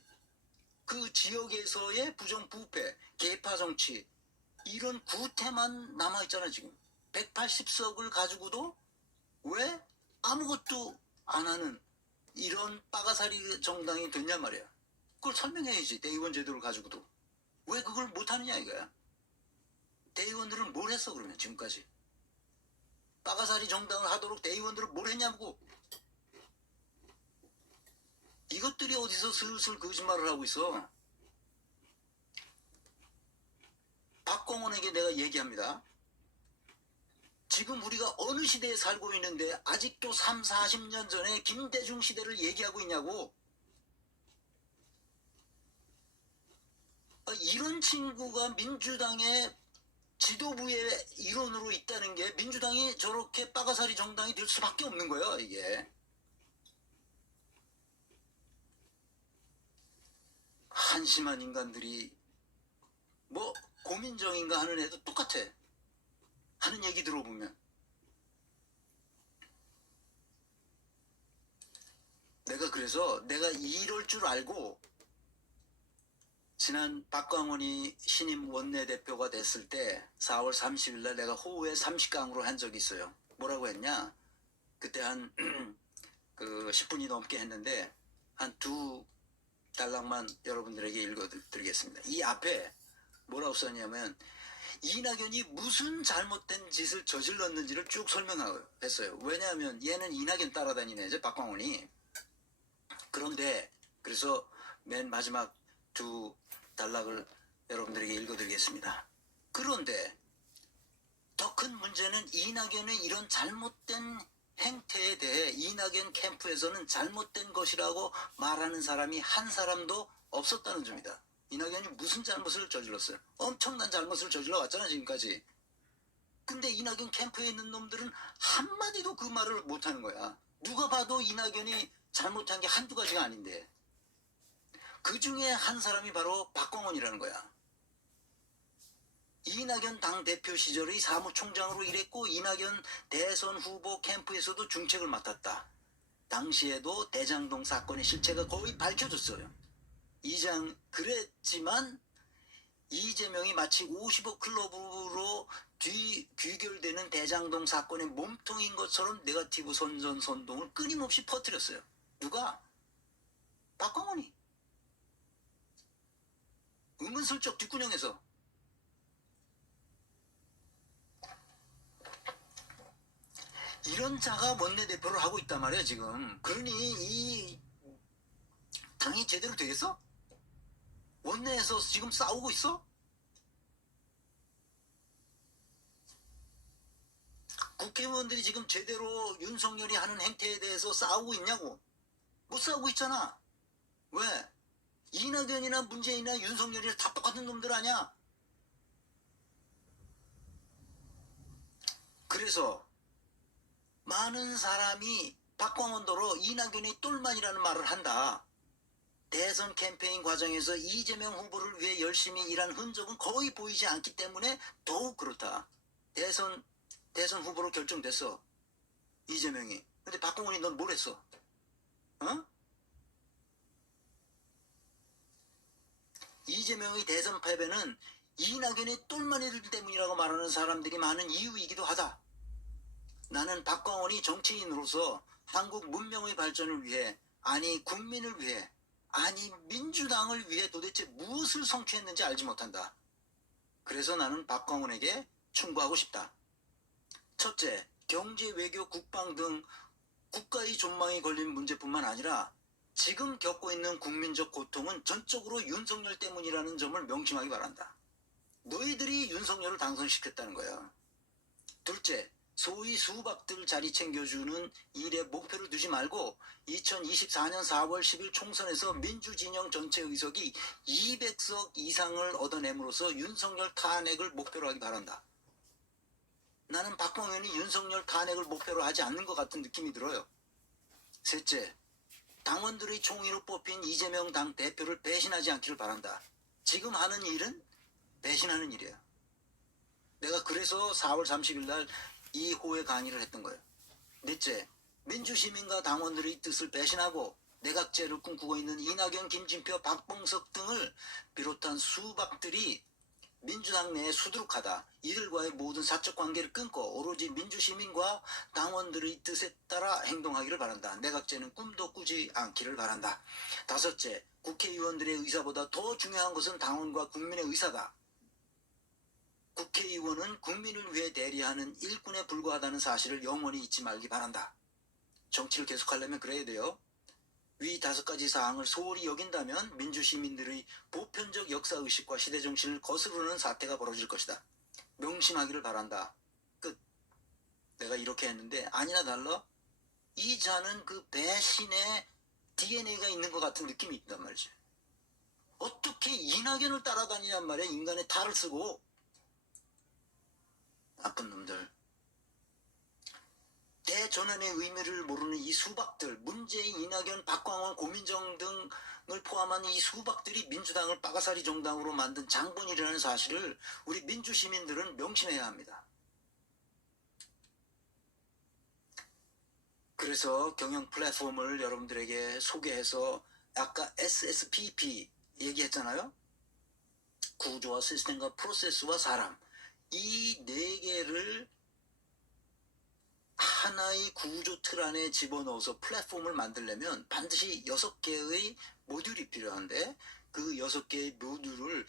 그 지역에서의 부정부패, 계파 정치 이런 구태만 남아있잖아 지금. 180석을 가지고도 왜 아무것도 안 하는 이런 빠가사리 정당이 됐냔 말이야. 그걸 설명해야지. 대의원 제도를 가지고도. 왜 그걸 못하느냐 이거야. 대의원들은 뭘 했어 그러면 지금까지. 빠가사리 정당을 하도록 대의원들은 뭘 했냐고. 이것들이 어디서 슬슬 거짓말을 하고 있어. 박광훈에게 내가 얘기합니다. 지금 우리가 어느 시대에 살고 있는데 아직도 3, 40년 전에 김대중 시대를 얘기하고 있냐고. 이런 친구가 민주당의 지도부의 일원으로 있다는 게 민주당이 저렇게 빠가사리 정당이 될 수밖에 없는 거예요 이게. 한심한 인간들이 뭐 고민정인가 하는 애도 똑같아. 하는 얘기 들어보면. 그래서 내가 이럴 줄 알고 지난 박광훈이 신임 원내대표가 됐을 때 4월 30일 날 내가 호우에 30강으로 한 적이 있어요. 뭐라고 했냐? 그때 한 그 10분이 넘게 했는데 한 두 단락만 여러분들에게 읽어드리겠습니다. 이 앞에 뭐라고 썼냐면 이낙연이 무슨 잘못된 짓을 저질렀는지를 쭉 설명했어요. 왜냐하면 얘는 이낙연 따라다니네 이제 박광훈이. 그런데 그래서 맨 마지막 두 단락을 여러분들에게 읽어드리겠습니다. 그런데 더 큰 문제는 이낙연의 이런 잘못된 행태에 대해 이낙연 캠프에서는 잘못된 것이라고 말하는 사람이 한 사람도 없었다는 점이다. 이낙연이 무슨 잘못을 저질렀어요? 엄청난 잘못을 저질러 왔잖아 지금까지. 근데 이낙연 캠프에 있는 놈들은 한마디도 그 말을 못하는 거야. 누가 봐도 이낙연이 잘못한 게 한두 가지가 아닌데. 그 중에 한 사람이 바로 박광원이라는 거야. 이낙연 당대표 시절의 사무총장으로 일했고 이낙연 대선 후보 캠프에서도 중책을 맡았다. 당시에도 대장동 사건의 실체가 거의 밝혀졌어요. 그랬지만 이재명이 마치 50억 클럽으로 귀결되는 대장동 사건의 몸통인 것처럼 네거티브 선전선동을 끊임없이 퍼뜨렸어요. 누가? 박광원이. 은근슬쩍 뒷구녕에서. 이런 자가 원내대표를 하고 있단 말이야 지금. 그러니 이 당이 제대로 되겠어? 원내에서 지금 싸우고 있어? 국회의원들이 지금 제대로 윤석열이 하는 행태에 대해서 싸우고 있냐고? 못 싸우고 있잖아. 왜? 이낙연이나 문재인이나 윤석열이 다 똑같은 놈들 아니야? 그래서 많은 사람이 박광원더러 이낙연이 똘만이라는 말을 한다. 대선 캠페인 과정에서 이재명 후보를 위해 열심히 일한 흔적은 거의 보이지 않기 때문에 더욱 그렇다. 대선 후보로 결정됐어. 이재명이. 근데 박광원이 넌 뭘 했어? 어? 이재명의 대선 패배는 이낙연의 똘마니들 때문이라고 말하는 사람들이 많은 이유이기도 하다. 나는 박광원이 정치인으로서 한국 문명의 발전을 위해, 아니 국민을 위해, 아니 민주당을 위해 도대체 무엇을 성취했는지 알지 못한다. 그래서 나는 박광원에게 충고하고 싶다. 첫째, 경제, 외교, 국방 등 국가의 존망이 걸린 문제뿐만 아니라 지금 겪고 있는 국민적 고통은 전적으로 윤석열 때문이라는 점을 명심하기 바란다. 너희들이 윤석열을 당선시켰다는 거야. 둘째, 소위 수박들 자리 챙겨주는 일에 목표를 두지 말고 2024년 4월 10일 총선에서 민주진영 전체 의석이 200석 이상을 얻어냄으로써 윤석열 탄핵을 목표로 하기 바란다. 나는 박광원이 윤석열 탄핵을 목표로 하지 않는 것 같은 느낌이 들어요. 셋째, 당원들의 총의로 뽑힌 이재명 당 대표를 배신하지 않기를 바란다. 지금 하는 일은 배신하는 일이야. 내가 그래서 4월 30일 날 이 호의 강의를 했던 거예요. 넷째, 민주시민과 당원들의 뜻을 배신하고 내각제를 꿈꾸고 있는 이낙연, 김진표, 박봉석 등을 비롯한 수박들이 민주당 내에 수두룩하다. 이들과의 모든 사적 관계를 끊고 오로지 민주시민과 당원들의 뜻에 따라 행동하기를 바란다. 내각제는 꿈도 꾸지 않기를 바란다. 다섯째, 국회의원들의 의사보다 더 중요한 것은 당원과 국민의 의사다. 국회의원은 국민을 위해 대리하는 일꾼에 불과하다는 사실을 영원히 잊지 말기 바란다. 정치를 계속하려면 그래야 돼요. 위 5가지 사항을 소홀히 여긴다면 민주시민들의 보편적 역사의식과 시대정신을 거스르는 사태가 벌어질 것이다. 명심하기를 바란다. 끝. 내가 이렇게 했는데 아니나 달라 이 자는 그 배신의 DNA가 있는 것 같은 느낌이 있단 말이지. 어떻게 이낙연을 따라다니냔 말이야. 인간의 탈을 쓰고. 나쁜 놈들. 대전환의 의미를 모르는 이 수박들, 문재인, 이낙연, 박광원, 고민정 등을 포함한 이 수박들이 민주당을 빠가사리 정당으로 만든 장본이라는 사실을 우리 민주시민들은 명심해야 합니다. 그래서 경영 플랫폼을 여러분들에게 소개해서 아까 SSPP 얘기했잖아요. 구조와 시스템과 프로세스와 사람. 이 4개를 하나의 구조 틀 안에 집어넣어서 플랫폼을 만들려면 반드시 6개의 모듈이 필요한데 그 6개의 모듈을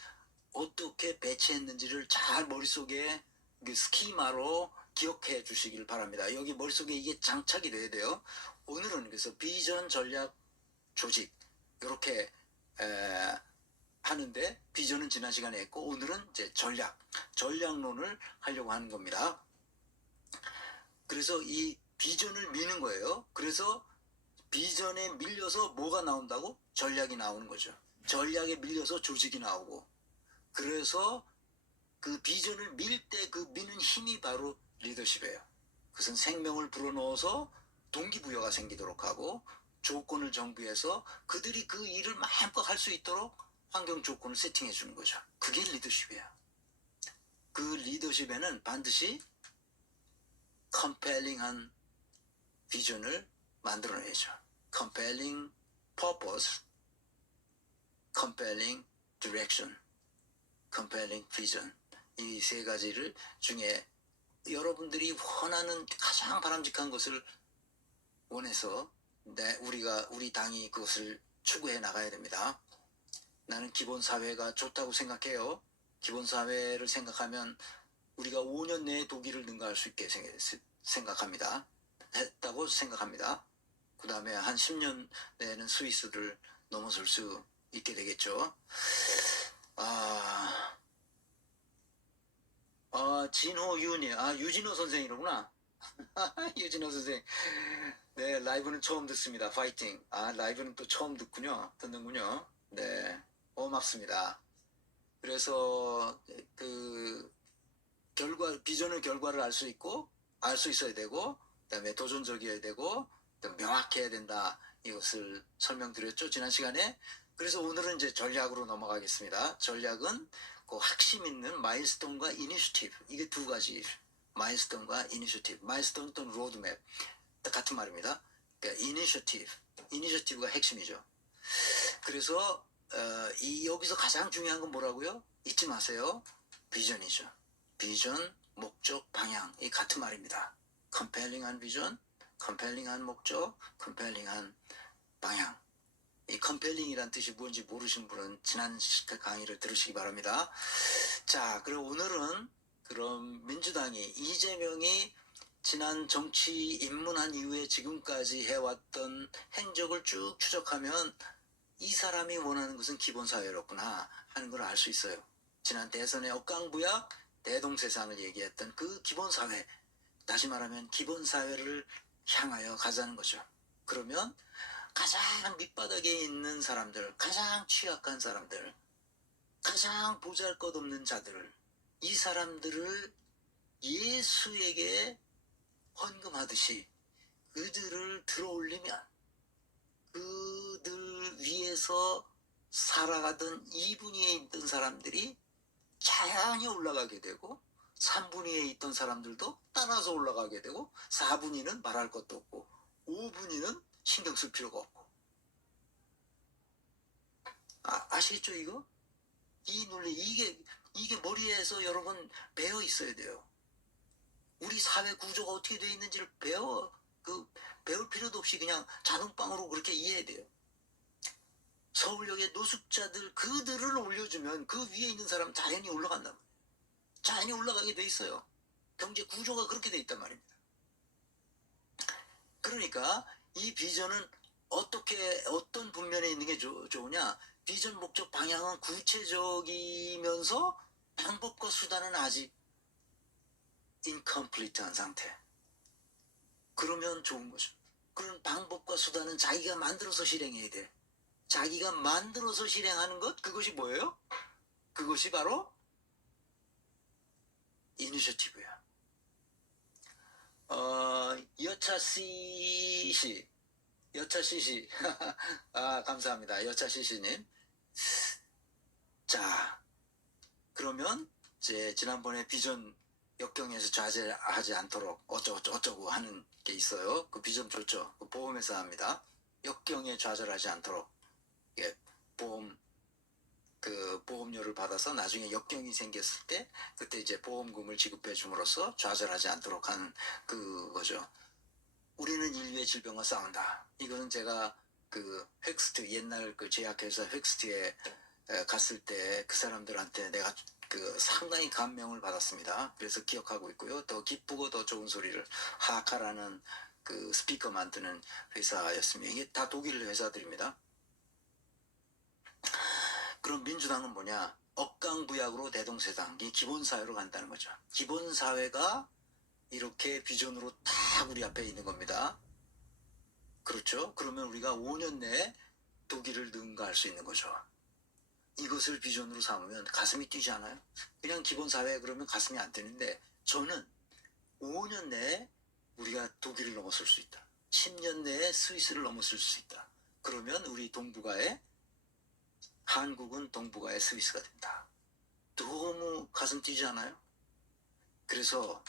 어떻게 배치했는지를 잘 머릿속에 그 스키마로 기억해 주시길 바랍니다. 여기 머릿속에 이게 장착이 돼야 돼요. 오늘은 그래서 비전, 전략, 조직 이렇게 하는데 비전은 지난 시간에 했고 오늘은 이제 전략론을 하려고 하는 겁니다. 그래서 이 비전을 미는 거예요. 그래서 비전에 밀려서 뭐가 나온다고? 전략이 나오는 거죠. 전략에 밀려서 조직이 나오고. 그래서 그 비전을 밀 때 그 미는 힘이 바로 리더십이에요. 그것은 생명을 불어넣어서 동기부여가 생기도록 하고 조건을 정비해서 그들이 그 일을 마음껏 할 수 있도록 환경 조건을 세팅해 주는 거죠. 그게 리더십이에요. 그 리더십에는 반드시 컴펠링한 비전을 만들어내죠. compelling purpose, compelling direction, compelling vision. 이 세 가지를 중에 여러분들이 원하는 가장 바람직한 것을 원해서 우리 당이 그것을 추구해 나가야 됩니다. 나는 기본사회가 좋다고 생각해요. 기본사회를 생각하면 우리가 5년 내에 독일을 능가할 수 있게 생각합니다. 했다고 생각합니다. 그 다음에 한 10년 내에는 스위스를 넘어설 수 있게 되겠죠. 진호윤이, 유진호 선생이로구나. 유진호 선생. 네, 라이브는 처음 듣습니다. 파이팅. 라이브는 또 처음 듣는군요. 네, 고맙습니다. 그래서 그 비전의 결과를 알 수 있고, 알 수 있어야 되고, 그다음에 도전적이어야 되고, 명확해야 된다. 이것을 설명드렸죠, 지난 시간에. 그래서 오늘은 이제 전략으로 넘어가겠습니다. 전략은 그 핵심 있는 마일스톤과 이니셔티브, 이게 두 가지. 마일스톤과 이니셔티브, 마일스톤 또는 로드맵 같은 말입니다. 그러니까 이니셔티브가 핵심이죠. 그래서 여기서 가장 중요한 건 뭐라고요? 잊지 마세요. 비전이죠. 비전, 목적, 방향, 이 같은 말입니다. 컴펠링한 비전, 컴펠링한 목적, 컴펠링한 방향. 이 컴펠링이란 뜻이 뭔지 모르신 분은 지난 강의를 들으시기 바랍니다. 자, 그럼 오늘은 그럼 민주당이 이재명이 지난 정치 입문한 이후에 지금까지 해왔던 행적을 쭉 추적하면 이 사람이 원하는 것은 기본사회였구나 하는 걸 알 수 있어요. 지난 대선의 억강부약 대동세상을 얘기했던 그 기본사회, 다시 말하면 기본사회를 향하여 가자는 거죠. 그러면 가장 밑바닥에 있는 사람들, 가장 취약한 사람들, 가장 보잘것없는 자들, 이 사람들을 예수에게 헌금하듯이 그들을 들어올리면 그들 위에서 살아가던 2분위에 있던 사람들이 자연히 올라가게 되고 3분위에 있던 사람들도 따라서 올라가게 되고 4분위는 말할 것도 없고 5분위는 신경 쓸 필요가 없고. 아시겠죠 이거? 이 논리, 이게 머리에서 여러분 배어 있어야 돼요. 우리 사회 구조가 어떻게 되어 있는지를 배울 필요도 없이 그냥 자동방으로 그렇게 이해해야 돼요. 서울역의 노숙자들, 그들을 올려주면 그 위에 있는 사람 자연히 올라간단 말이에요. 자연히 올라가게 돼 있어요. 경제 구조가 그렇게 돼 있단 말입니다. 그러니까 이 비전은 어떤 분면에 있는 게 좋으냐? 비전, 목적, 방향은 구체적이면서 방법과 수단은 아직 incomplete한 상태. 그러면 좋은 거죠. 그런 방법과 수단은 자기가 만들어서 실행해야 돼. 자기가 만들어서 실행하는 것, 그것이 뭐예요? 그것이 바로 이니셔티브야. 여차 CC 감사합니다. 여차 CC님. 자, 그러면 이제 지난번에 비전 역경에서 좌절하지 않도록 어쩌고 하는 게 있어요. 그 비전 좋죠. 그 보험회사 합니다. 역경에 좌절하지 않도록 보험료를 받아서 나중에 역경이 생겼을 때 그때 이제 보험금을 지급해 줌으로써 좌절하지 않도록 하는 그거죠. 우리는 인류의 질병과 싸운다. 이거는 제가 그 획스트, 옛날 그 제약회사 획스트에 갔을 때 그 사람들한테 내가 그 상당히 감명을 받았습니다. 그래서 기억하고 있고요. 더 기쁘고 더 좋은 소리를 하카라는 그 스피커 만드는 회사였습니다. 이게 다 독일 회사들입니다. 그럼 민주당은 뭐냐? 억강부약으로 대동세상, 이 기본사회로 간다는 거죠. 기본사회가 이렇게 비전으로 딱 우리 앞에 있는 겁니다. 그렇죠? 그러면 우리가 5년 내에 독일을 능가할 수 있는 거죠. 이것을 비전으로 삼으면 가슴이 뛰지 않아요? 그냥 기본사회 그러면 가슴이 안 뛰는데 저는 5년 내에 우리가 독일을 넘어설 수 있다. 10년 내에 스위스를 넘어설 수 있다. 그러면 우리 동북아의 한국은 동북아의 스위스가 된다. 너무 가슴 뛰지 않아요? 그래서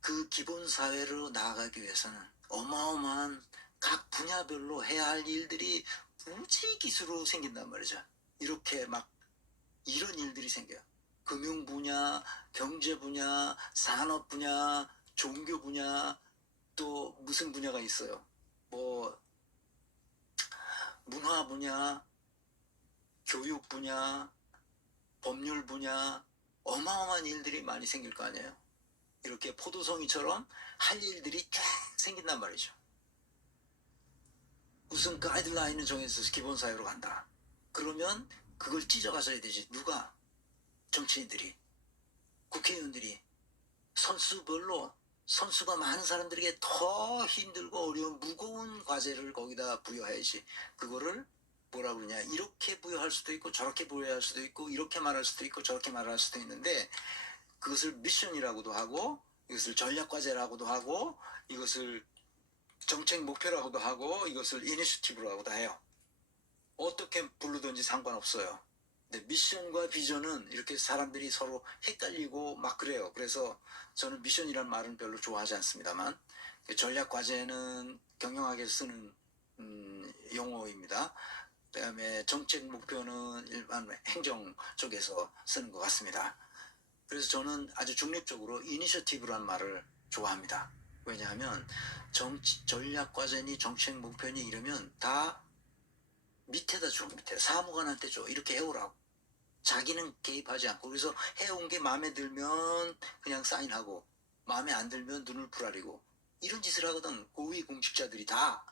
그 기본사회로 나아가기 위해서는 어마어마한 각 분야별로 해야 할 일들이 무지기수로 생긴단 말이죠. 이렇게 막 이런 일들이 생겨요. 금융 분야, 경제 분야, 산업 분야, 종교 분야, 또 무슨 분야가 있어요. 뭐 문화 분야, 교육 분야, 법률 분야, 어마어마한 일들이 많이 생길 거 아니에요. 이렇게 포도송이처럼 할 일들이 쫙 생긴단 말이죠. 우선 가이드라인을 정해서 기본사회로 간다. 그러면 그걸 찢어가서야 되지. 누가? 정치인들이, 국회의원들이, 선수별로 선수가 많은 사람들에게 더 힘들고 어려운 무거운 과제를 거기다 부여해야지. 그거를 뭐라 그러냐, 이렇게 부여할 수도 있고 저렇게 부여할 수도 있고 이렇게 말할 수도 있고 저렇게 말할 수도 있는데, 그것을 미션이라고도 하고 이것을 전략과제라고도 하고 이것을 정책 목표라고도 하고 이것을 이니셔티브라고도 해요. 어떻게 부르든지 상관없어요. 근데 미션과 비전은 이렇게 사람들이 서로 헷갈리고 막 그래요. 그래서 저는 미션이란 말은 별로 좋아하지 않습니다만, 전략과제는 경영학에 쓰는 용어입니다. 그다음에 정책 목표는 일반 행정 쪽에서 쓰는 것 같습니다. 그래서 저는 아주 중립적으로 이니셔티브라는 말을 좋아합니다. 왜냐하면 전략과제니 정책 목표니 이러면 다 밑에다 줘. 밑에 사무관한테 줘. 이렇게 해오라고. 자기는 개입하지 않고. 그래서 해온 게 마음에 들면 그냥 사인하고 마음에 안 들면 눈을 부라리고 이런 짓을 하거든. 고위공직자들이 다.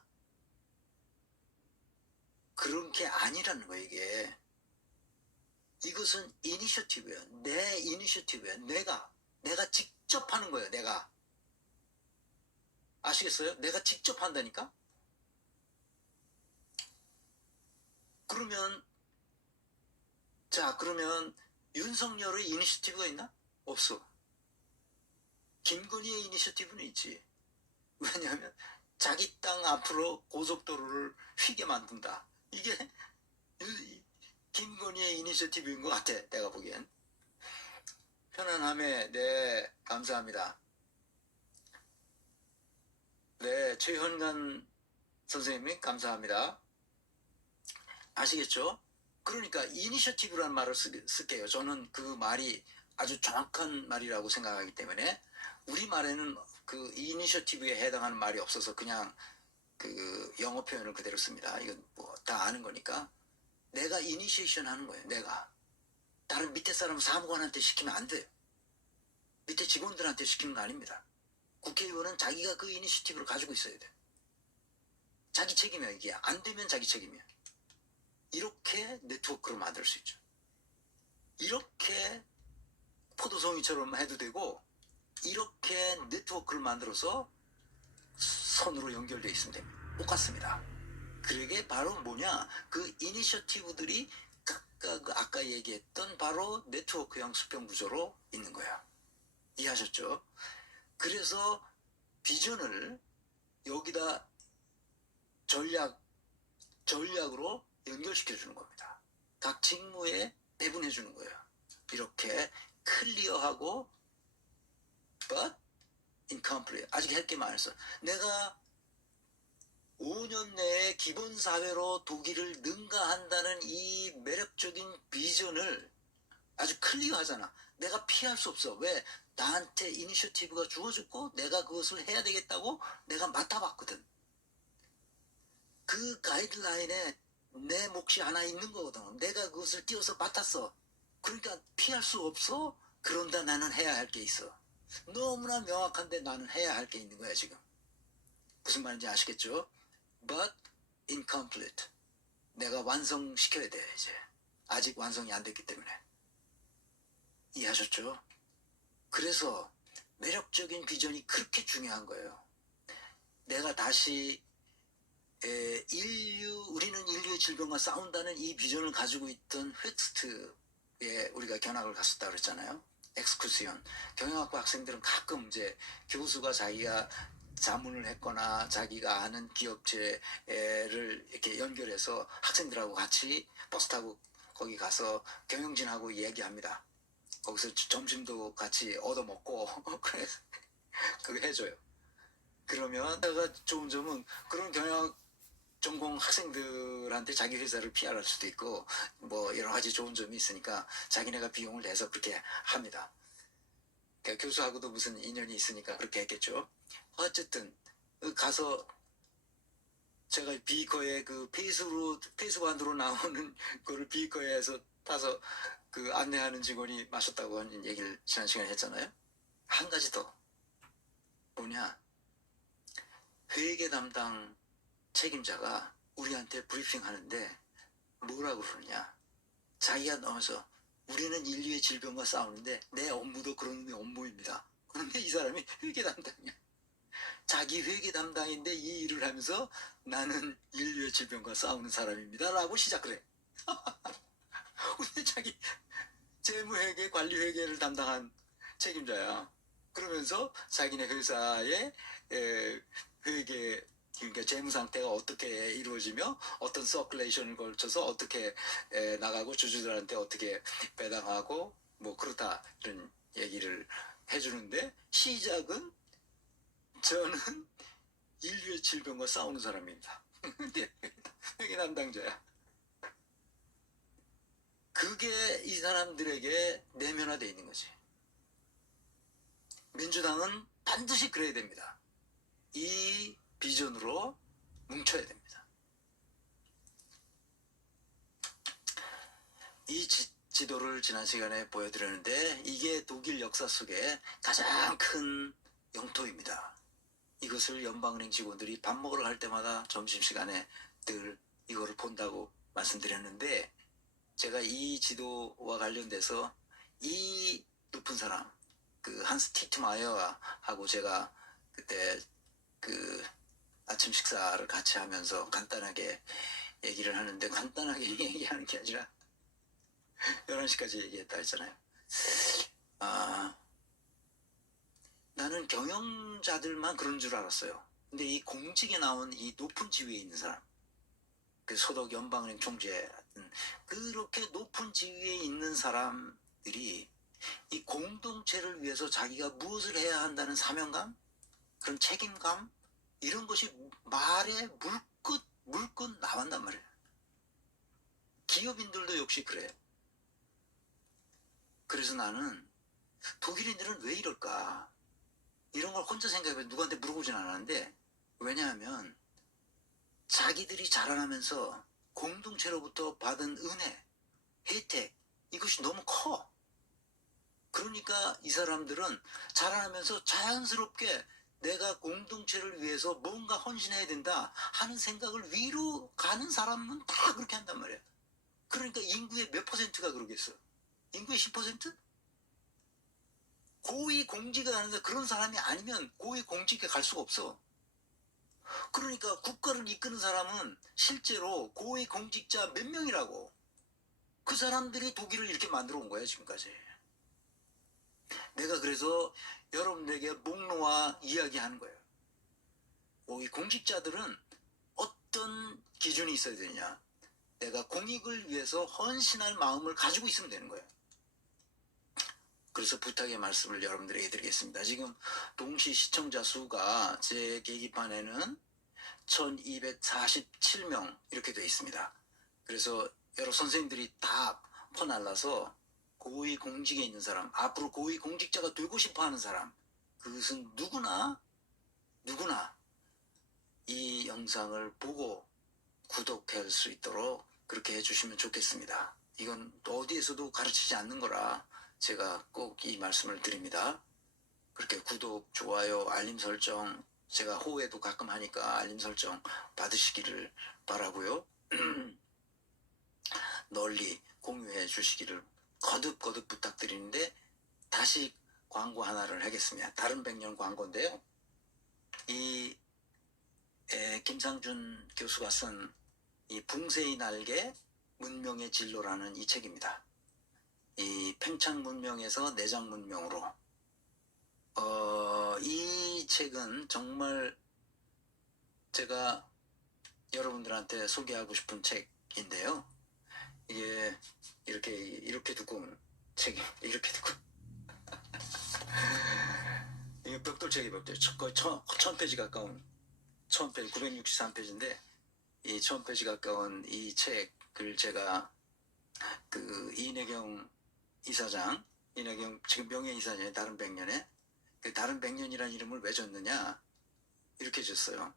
그런 게 아니라는 거예요. 이게. 이것은 이니셔티브예요. 내 이니셔티브예요. 내가 직접 하는 거예요. 내가. 아시겠어요? 내가 직접 한다니까? 그러면 그러면 윤석열의 이니셔티브가 있나? 없어. 김건희의 이니셔티브는 있지. 왜냐하면 자기 땅 앞으로 고속도로를 휘게 만든다. 이게 김건희의 이니셔티브인 것 같아. 내가 보기엔. 편안함에 네, 감사합니다. 네, 최현관 선생님이 감사합니다. 아시겠죠? 그러니까 이니셔티브라는 말을 쓸게요. 저는 그 말이 아주 정확한 말이라고 생각하기 때문에 우리말에는 그 이니셔티브에 해당하는 말이 없어서 그냥 그 영어 표현을 그대로 씁니다. 이건 뭐 다 아는 거니까. 내가 이니시에이션 하는 거예요. 내가. 다른 밑에 사람 사무관한테 시키면 안 돼요. 밑에 직원들한테 시키는 거 아닙니다. 국회의원은 자기가 그 이니셔티브를 가지고 있어야 돼. 자기 책임이야. 이게 안 되면 자기 책임이야. 이렇게 네트워크를 만들 수 있죠. 이렇게 포도송이처럼 해도 되고 이렇게 네트워크를 만들어서 선으로 연결되어 있으면 됩니다. 똑같습니다. 그게 바로 뭐냐, 그 이니셔티브들이 각각 아까 얘기했던 바로 네트워크형 수평 구조로 있는 거야. 이해하셨죠? 그래서 비전을 여기다 전략으로 연결시켜 주는 겁니다. 각 직무에 배분해 주는 거예요. 이렇게 클리어하고 but incomplete. 아직 할 게 많았어. 내가 5년 내에 기본사회로 독일을 능가한다는 이 매력적인 비전을 아주 클리어하잖아. 내가 피할 수 없어. 왜? 나한테 이니셔티브가 주어졌고 내가 그것을 해야 되겠다고 내가 맡아봤거든. 그 가이드라인에 내 몫이 하나 있는 거거든. 내가 그것을 띄워서 맡았어. 그러니까 피할 수 없어. 그런다 나는 해야 할 게 있어. 너무나 명확한데 나는 해야 할 게 있는 거야 지금. 무슨 말인지 아시겠죠? But incomplete. 내가 완성시켜야 돼 이제. 아직 완성이 안 됐기 때문에. 이해하셨죠? 그래서 매력적인 비전이 그렇게 중요한 거예요. 내가 다시 우리는 인류의 질병과 싸운다는 이 비전을 가지고 있던 획스트에 우리가 견학을 갔었다 그랬잖아요. 엑스쿠시온. 경영학부 학생들은 가끔 이제 교수가 자기가 자문을 했거나 자기가 아는 기업체를 이렇게 연결해서 학생들하고 같이 버스 타고 거기 가서 경영진하고 얘기합니다. 거기서 점심도 같이 얻어먹고 그래서 그거 해줘요. 그러면 내가 좋은 점은 그런 경영 전공 학생들한테 자기 회사를 PR할 수도 있고 뭐 여러 가지 좋은 점이 있으니까 자기네가 비용을 내서 그렇게 합니다. 그러니까 교수하고도 무슨 인연이 있으니까 그렇게 했겠죠. 어쨌든 가서 제가 비커에 그 페이스북 안으로 나오는 거를 비커에서 타서 그 안내하는 직원이 마셨다고 하는 얘기를 지난 시간에 했잖아요. 한 가지 더 뭐냐, 회계 담당 책임자가 우리한테 브리핑 하는데 뭐라고 그러냐, 자기가 나와서 우리는 인류의 질병과 싸우는데 내 업무도 그런 업무입니다. 그런데 이 사람이 회계 담당이야. 자기 회계 담당인데 이 일을 하면서 나는 인류의 질병과 싸우는 사람입니다 라고 시작을 해. 근데 자기 재무회계 관리회계를 담당한 책임자야. 그러면서 자기네 회사의 회계, 그러니까 재무 상태가 어떻게 이루어지며 어떤 서큘레이션을 걸쳐서 어떻게 나가고 주주들한테 어떻게 배당하고 뭐 그렇다 이런 얘기를 해주는데, 시작은 저는 인류의 질병과 싸우는 사람입니다. 근데 회계 담당자야. 그게 이 사람들에게 내면화되어 있는 거지. 민주당은 반드시 그래야 됩니다. 이 비전으로 뭉쳐야 됩니다. 이 지도를 지난 시간에 보여드렸는데 이게 독일 역사 속에 가장 큰 영토입니다. 이것을 연방은행 직원들이 밥 먹으러 갈 때마다 점심시간에 늘 이거를 본다고 말씀드렸는데, 제가 이 지도와 관련돼서 이 높은 사람, 그 한스 티트마이어하고 제가 그때 그 아침 식사를 같이 하면서 간단하게 얘기를 하는데, 간단하게 얘기하는 게 아니라 11시까지 얘기했다 했잖아요. 나는 경영자들만 그런 줄 알았어요. 근데 이 공직에 나온 이 높은 지위에 있는 사람, 그 소속 연방은행 총재, 그렇게 높은 지위에 있는 사람들이 이 공동체를 위해서 자기가 무엇을 해야 한다는 사명감, 그런 책임감, 이런 것이 말에 물끝 나온단 말이에요. 기업인들도 역시 그래요. 그래서 나는 독일인들은 왜 이럴까, 이런 걸 혼자 생각해 누구한테 물어보진 않았는데, 왜냐하면 자기들이 자라나면서 공동체로부터 받은 은혜, 혜택, 이것이 너무 커. 그러니까 이 사람들은 자라나면서 자연스럽게 내가 공동체를 위해서 뭔가 헌신해야 된다 하는 생각을 위로 가는 사람은 다 그렇게 한단 말이야. 그러니까 인구의 몇 퍼센트가 그러겠어? 인구의 10%? 고위 공직에 가는데 그런 사람이 아니면 고위 공직에 갈 수가 없어. 그러니까 국가를 이끄는 사람은 실제로 고위 공직자 몇 명이라고. 그 사람들이 독일을 이렇게 만들어 온 거야 지금까지. 내가 그래서 여러분들에게 목 놓아 이야기하는 거예요. 고위 공직자들은 어떤 기준이 있어야 되냐, 내가 공익을 위해서 헌신할 마음을 가지고 있으면 되는 거예요. 그래서 부탁의 말씀을 여러분들에게 드리겠습니다. 지금 동시 시청자 수가 제 계기판에는 1247명 이렇게 되어 있습니다. 그래서 여러 선생님들이 다 퍼날라서 고위 공직에 있는 사람, 앞으로 고위 공직자가 되고 싶어 하는 사람, 그것은 누구나 이 영상을 보고 구독할 수 있도록 그렇게 해주시면 좋겠습니다. 이건 어디에서도 가르치지 않는 거라 제가 꼭 이 말씀을 드립니다. 그렇게 구독, 좋아요, 알림 설정, 제가 호외도 가끔 하니까 알림 설정 받으시기를 바라고요. 널리 공유해 주시기를 거듭 부탁드리는데, 다시 광고 하나를 하겠습니다. 다른 백년 광고인데요. 이 김상준 교수가 쓴 이 붕새의 날개 문명의 진로라는 이 책입니다. 이 팽창 문명에서 내장 문명으로 이 책은 정말 제가 여러분들한테 소개하고 싶은 책인데요. 이게 이렇게 두꺼운 책이 이렇게 두꺼운 이게 벽돌책이 벽돌 거의 1000페이지 가까운 1000페이지 963페이지인데 이 1000페이지 가까운 이 책을 제가 그 이내경 이사장 이내경 지금 명예이사장의 다른 백년에 그 다른 백년이라는 이름을 왜 줬느냐 이렇게 줬어요.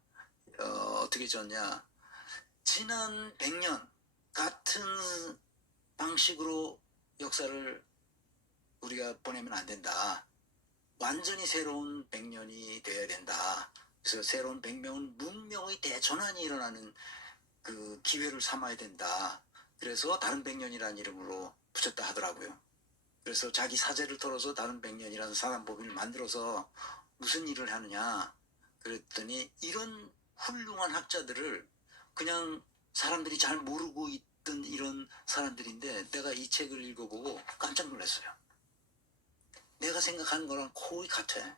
어떻게 줬냐 지난 100년 같은 방식으로 역사를 우리가 보내면 안 된다. 완전히 새로운 100년이 돼야 된다. 그래서 새로운 100년은 문명의 대전환이 일어나는 그 기회를 삼아야 된다. 그래서 다른 100년이라는 이름으로 붙였다 하더라고요. 그래서 자기 사제를 털어서 다른 100년이라는 사람법인을 만들어서 무슨 일을 하느냐 그랬더니 이런 훌륭한 학자들을 그냥 사람들이 잘 모르고 있던 이런 사람들인데 내가 이 책을 읽어보고 깜짝 놀랐어요. 내가 생각하는 거랑 거의 같아.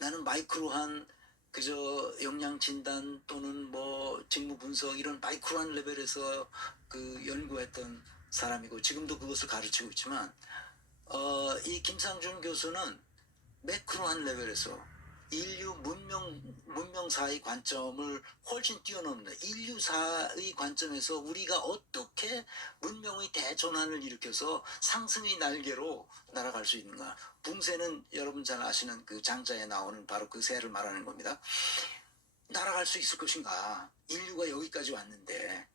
나는 마이크로한 그저 역량 진단 또는 뭐 직무 분석 이런 마이크로한 레벨에서 그 연구했던 사람이고 지금도 그것을 가르치고 있지만 이 김상준 교수는 매크로한 레벨에서 인류 문명사의 관점을 훨씬 뛰어넘는 인류사의 관점에서 우리가 어떻게 문명의 대전환을 일으켜서 상승의 날개로 날아갈 수 있는가. 붕새는 여러분 잘 아시는 그 장자에 나오는 바로 그 새를 말하는 겁니다. 날아갈 수 있을 것인가. 인류가 여기까지 왔는데